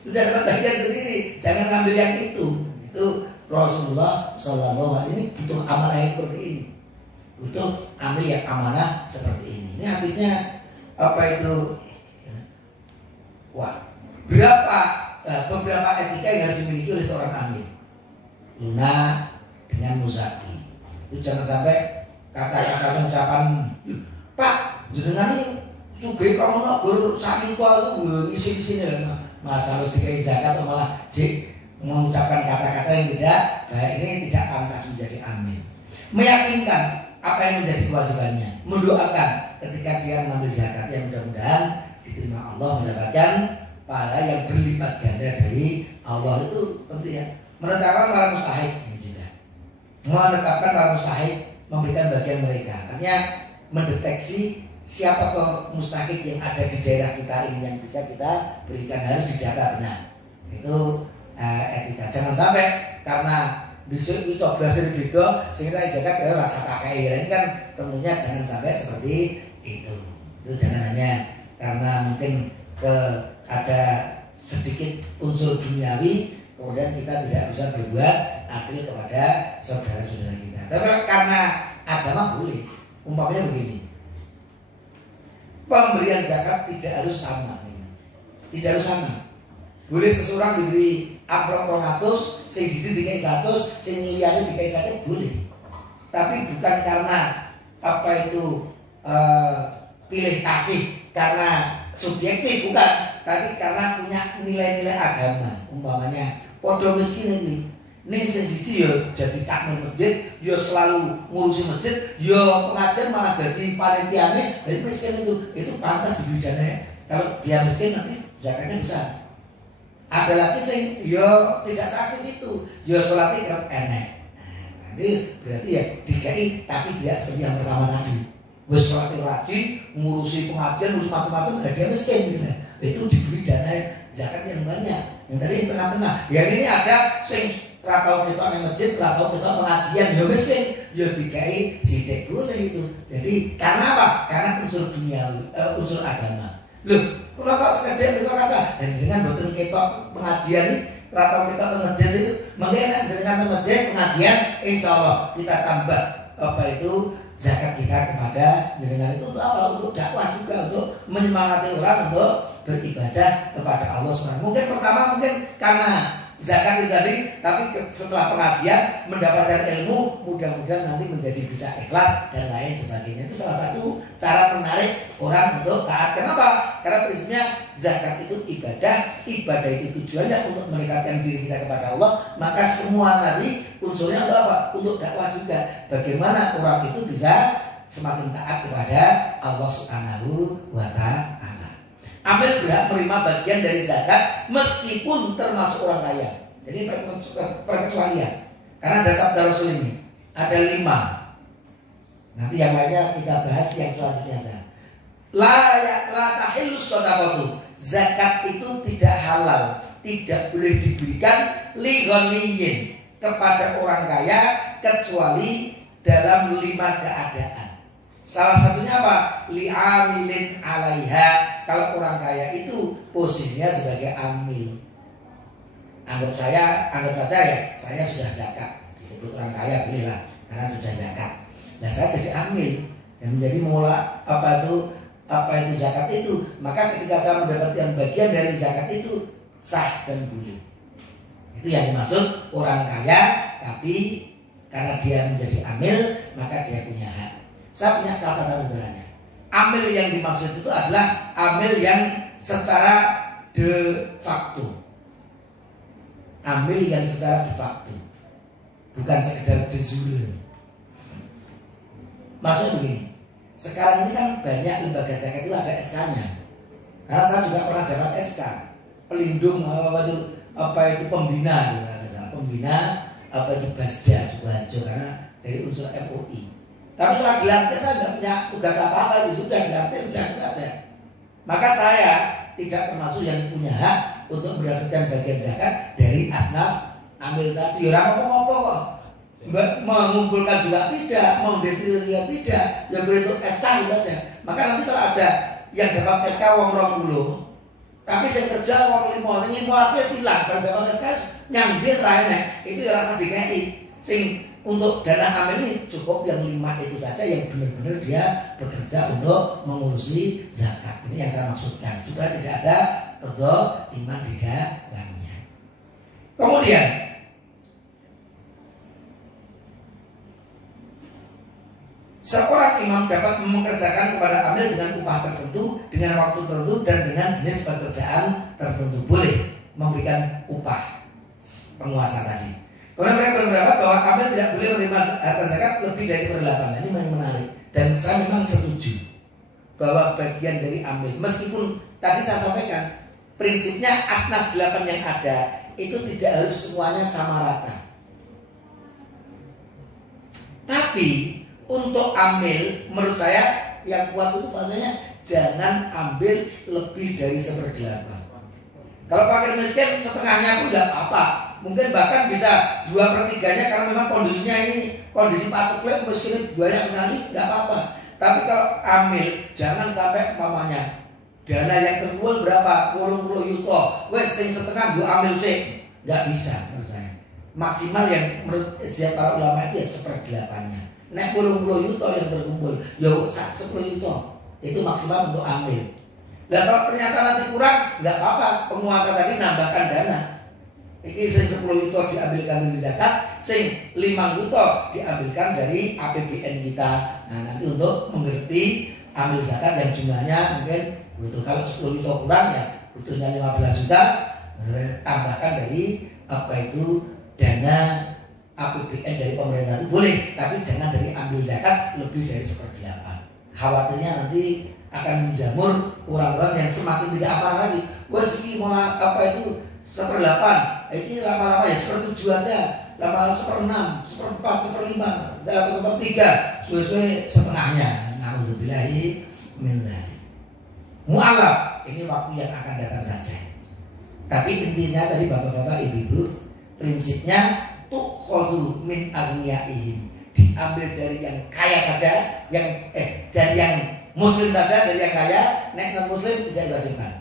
sudah dapat bagian sendiri, jangan ambil yang itu. Itu Rasulullah Shallallahu Alaihi Wasallam. Ini butuh amanah seperti ini, butuh ambil yang amanah seperti ini. Ini habisnya apa itu? Wah, beberapa etika yang harus dimiliki oleh seorang amil. Lunak dengan muzaki. Itu jangan sampai kata-kata ucapan, Pak, jenengan ini sugih kamu nak guru sami itu ngisi di sini, Mas harus dikai zakat atau malah mengucapkan kata-kata yang tidak baik, ini tidak pantas menjadi amil. Meyakinkan apa yang menjadi kewajibannya, mendoakan ketika dia mengambil zakat yang mudah-mudahan diterima Allah, mendapatkan pahala yang berlipat ganda dari Allah. Itu penting ya. Menetapkan para mustahik ini juga. Menetapkan para mustahik, memberikan bagian mereka. Artinya mendeteksi siapa toh mustahik yang ada di daerah kita ini yang bisa kita berikan, harus didata benar. Itu etika. Jangan sampai karena besok itu coblosan beda sehingga zakat kayak rasa kakek. Ini kan tentunya jangan sampai seperti itu. Itu jangan hanya karena mungkin ada sedikit unsur duniawi, kemudian kita tidak bisa berbuat adil kepada saudara-saudara kita. Tapi karena agama boleh. Umpamanya begini, pemberian zakat tidak harus sama. tidak harus sama. Boleh seseorang diberi amplop 200, sing siji dikai 100, sing liyane dikai 100 boleh. Tapi bukan karena apa itu pilih kasih karena subjektif, bukan, tapi karena punya nilai-nilai agama. Umpamanya podo miskin ini ning sing siji ya jadi takmir masjid, ya selalu ngurusi masjid, ya pengajian malah jadi panitiane. Jadi miskin itu pantas diberi dana. Kalau dia miskin nanti zakatnya besar. Ada lagi sing ya tidak sakit itu, ya sholatnya kan enak. Nanti berarti ya dikai, tapi tidak seperti yang pertama tadi. Wes sholatnya rajin, ngurusi pengajian, ngurusi macam-macam, dia miskin gitu. Itu diberi dana zakat yang banyak. Yang tadi tengah-tengah. Yang ini ada sing ratau kita nang masjid, ratau kita pengajian, ya miskin, ya dikai sidik boleh itu. Jadi karena apa? Karena unsur dunia, unsur agama. Loh, kalau kok sekedar itu apa? Dan dengan betul kita pengajian ini, ratau kita ke masjid itu, makanya dengan masjid pengajian, insya Allah kita tambah apa itu zakat kita kepada jenengan itu untuk apa? Untuk dakwah juga, untuk menyemangati orang untuk beribadah kepada Allah SWT. Mungkin pertama karena zakat itu tadi, tapi setelah pengajian mendapatkan ilmu, mudah-mudahan nanti menjadi bisa ikhlas dan lain sebagainya. Itu salah satu cara menarik orang untuk taat. Kenapa? Karena prinsipnya zakat itu ibadah, ibadah itu tujuannya untuk mendekatkan diri kita kepada Allah. Maka semua nanti unsurnya untuk apa? Untuk dakwah juga. Bagaimana orang itu bisa semakin taat kepada Allah Subhanahu wa Ta'ala. Amil berhak menerima bagian dari zakat meskipun termasuk orang kaya. Jadi perkecualian. Karena ada sabda Rasul ini ada 5. Nanti yang lainnya kita bahas yang selanjutnya. La tahillu shadaqatu. Zakat itu tidak halal, tidak boleh diberikan li ghaniyin kepada orang kaya kecuali dalam 5 keadaan. Salah satunya apa? Li'amilin alaiha. Kalau orang kaya itu posisinya sebagai amil. Anggap saja ya, saya sudah zakat. Disebut orang kaya bolehlah, karena sudah zakat. Nah saya jadi amil dan menjadi mengolah apa itu zakat itu. Maka ketika saya mendapatkan bagian dari zakat itu sah dan boleh. Itu yang dimaksud orang kaya, tapi karena dia menjadi amil maka dia punya hak. Saya punya catatan sebenarnya. Amil yang dimaksud itu adalah amil yang secara de facto. Amil yang secara de facto, bukan sekedar de jure. Maksudnya begini. Sekarang ini kan banyak lembaga zakat itu ada SK-nya. Karena saya juga pernah dapat SK pelindung apa itu pembina, pembina apa itu Basda Sukoharjo karena dari unsur MUI. Tapi setelah dilantik saya tidak punya tugas apa-apa, itu sudah dilantik, sudah saja. Maka saya tidak termasuk yang punya hak untuk mendapatkan bagian zakat dari asnaf amil tadi. Orang ngomong-ngomong kok, mengumpulkan juga tidak, mendefinisikan tidak, ya berbentuk SK itu saja. Maka nanti kalau ada yang dapat SK wong 20, tapi saya kerja wong 5, yang 5 artinya silang. Kalau dapat SK nyambi serahnya, itu ya rasa dikei. Sing untuk dana amil ini cukup yang 5 itu saja yang benar-benar dia bekerja untuk mengurusi zakat. Ini yang saya maksudkan, supaya tidak ada iman di dalamnya. Kemudian seorang imam dapat mengerjakan kepada amil dengan upah tertentu, dengan waktu tertentu, dan dengan jenis pekerjaan tertentu. Boleh memberikan upah penguasa tadi. Kemudian mereka berpendapat bahwa amil tidak boleh menerima harta zakat lebih dari 1/8. Ini yang menarik. Dan saya memang setuju bahwa bagian dari amil, meskipun tadi saya sampaikan prinsipnya asnaf 8 yang ada itu tidak harus semuanya sama rata. Tapi untuk amil menurut saya yang kuat itu maknanya jangan ambil lebih dari 1/8. Kalau fakir miskin setengahnya pun tidak apa. Mungkin bahkan bisa 2/3-nya karena memang kondisinya ini kondisi paceklik miskin banyak sekali, nggak apa-apa. Tapi kalau amil jangan sampai umpamanya dana yang terkumpul berapa 20 yuto, wes sing setengah gua amil sih, nggak bisa menurut saya. Maksimal yang menurut para ulama itu ya 1/8-nya. Nek 20 yuto yang terkumpul, ya 10 yuto itu maksimal untuk amil. Dan kalau ternyata nanti kurang, nggak apa-apa, penguasa tadi nambahkan dana. Ini sing 10 juta diambilkan dari zakat, sing 5 juta diambilkan dari APBN kita. Nah nanti untuk mengerti ambil zakat yang jumlahnya mungkin butuh, kalau 10 juta kurang ya butuhnya 15 juta, tambahkan dari apa itu dana APBN dari pemerintah itu boleh, tapi jangan dari ambil zakat lebih dari 1/8. Khawatirnya nanti akan menjamur orang-orang yang semakin tidak apa lagi. Wah sih mau apa itu 1/8. Ini lama-lama ya 1/7 aja, lama-lama 1/6, 1/4, 1/5, 1/3, sesuai setengahnya. Nauzubillahi min dzalik. Mu'alaf ini waktu yang akan datang saja. Tapi intinya tadi bapak-bapak, ibu-ibu, prinsipnya tukhadhu min aghniyaihim, diambil dari yang kaya saja, dari yang muslim saja, dari yang kaya, nek non muslim tidak diwajibkan.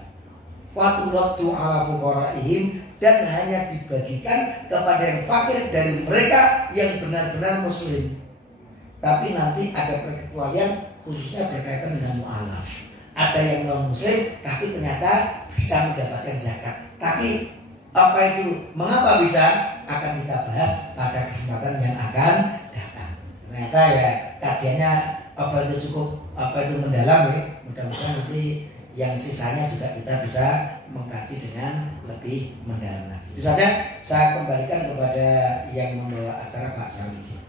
Faturaddu ala fuqaraihim, dan hanya dibagikan kepada yang fakir dari mereka yang benar-benar muslim. Tapi nanti ada perkecualian khususnya berkaitan dengan mu'alaf. Ada yang non muslim tapi ternyata bisa mendapatkan zakat. Tapi apa itu, mengapa bisa, akan kita bahas pada kesempatan yang akan datang. Ternyata ya kajiannya apa itu cukup, apa itu mendalam ya. Mudah-mudahan nanti yang sisanya juga kita bisa mengkaji dengan lebih mendalam lagi. Itu saja, saya kembalikan kepada yang membawa acara Pak Sarwiji.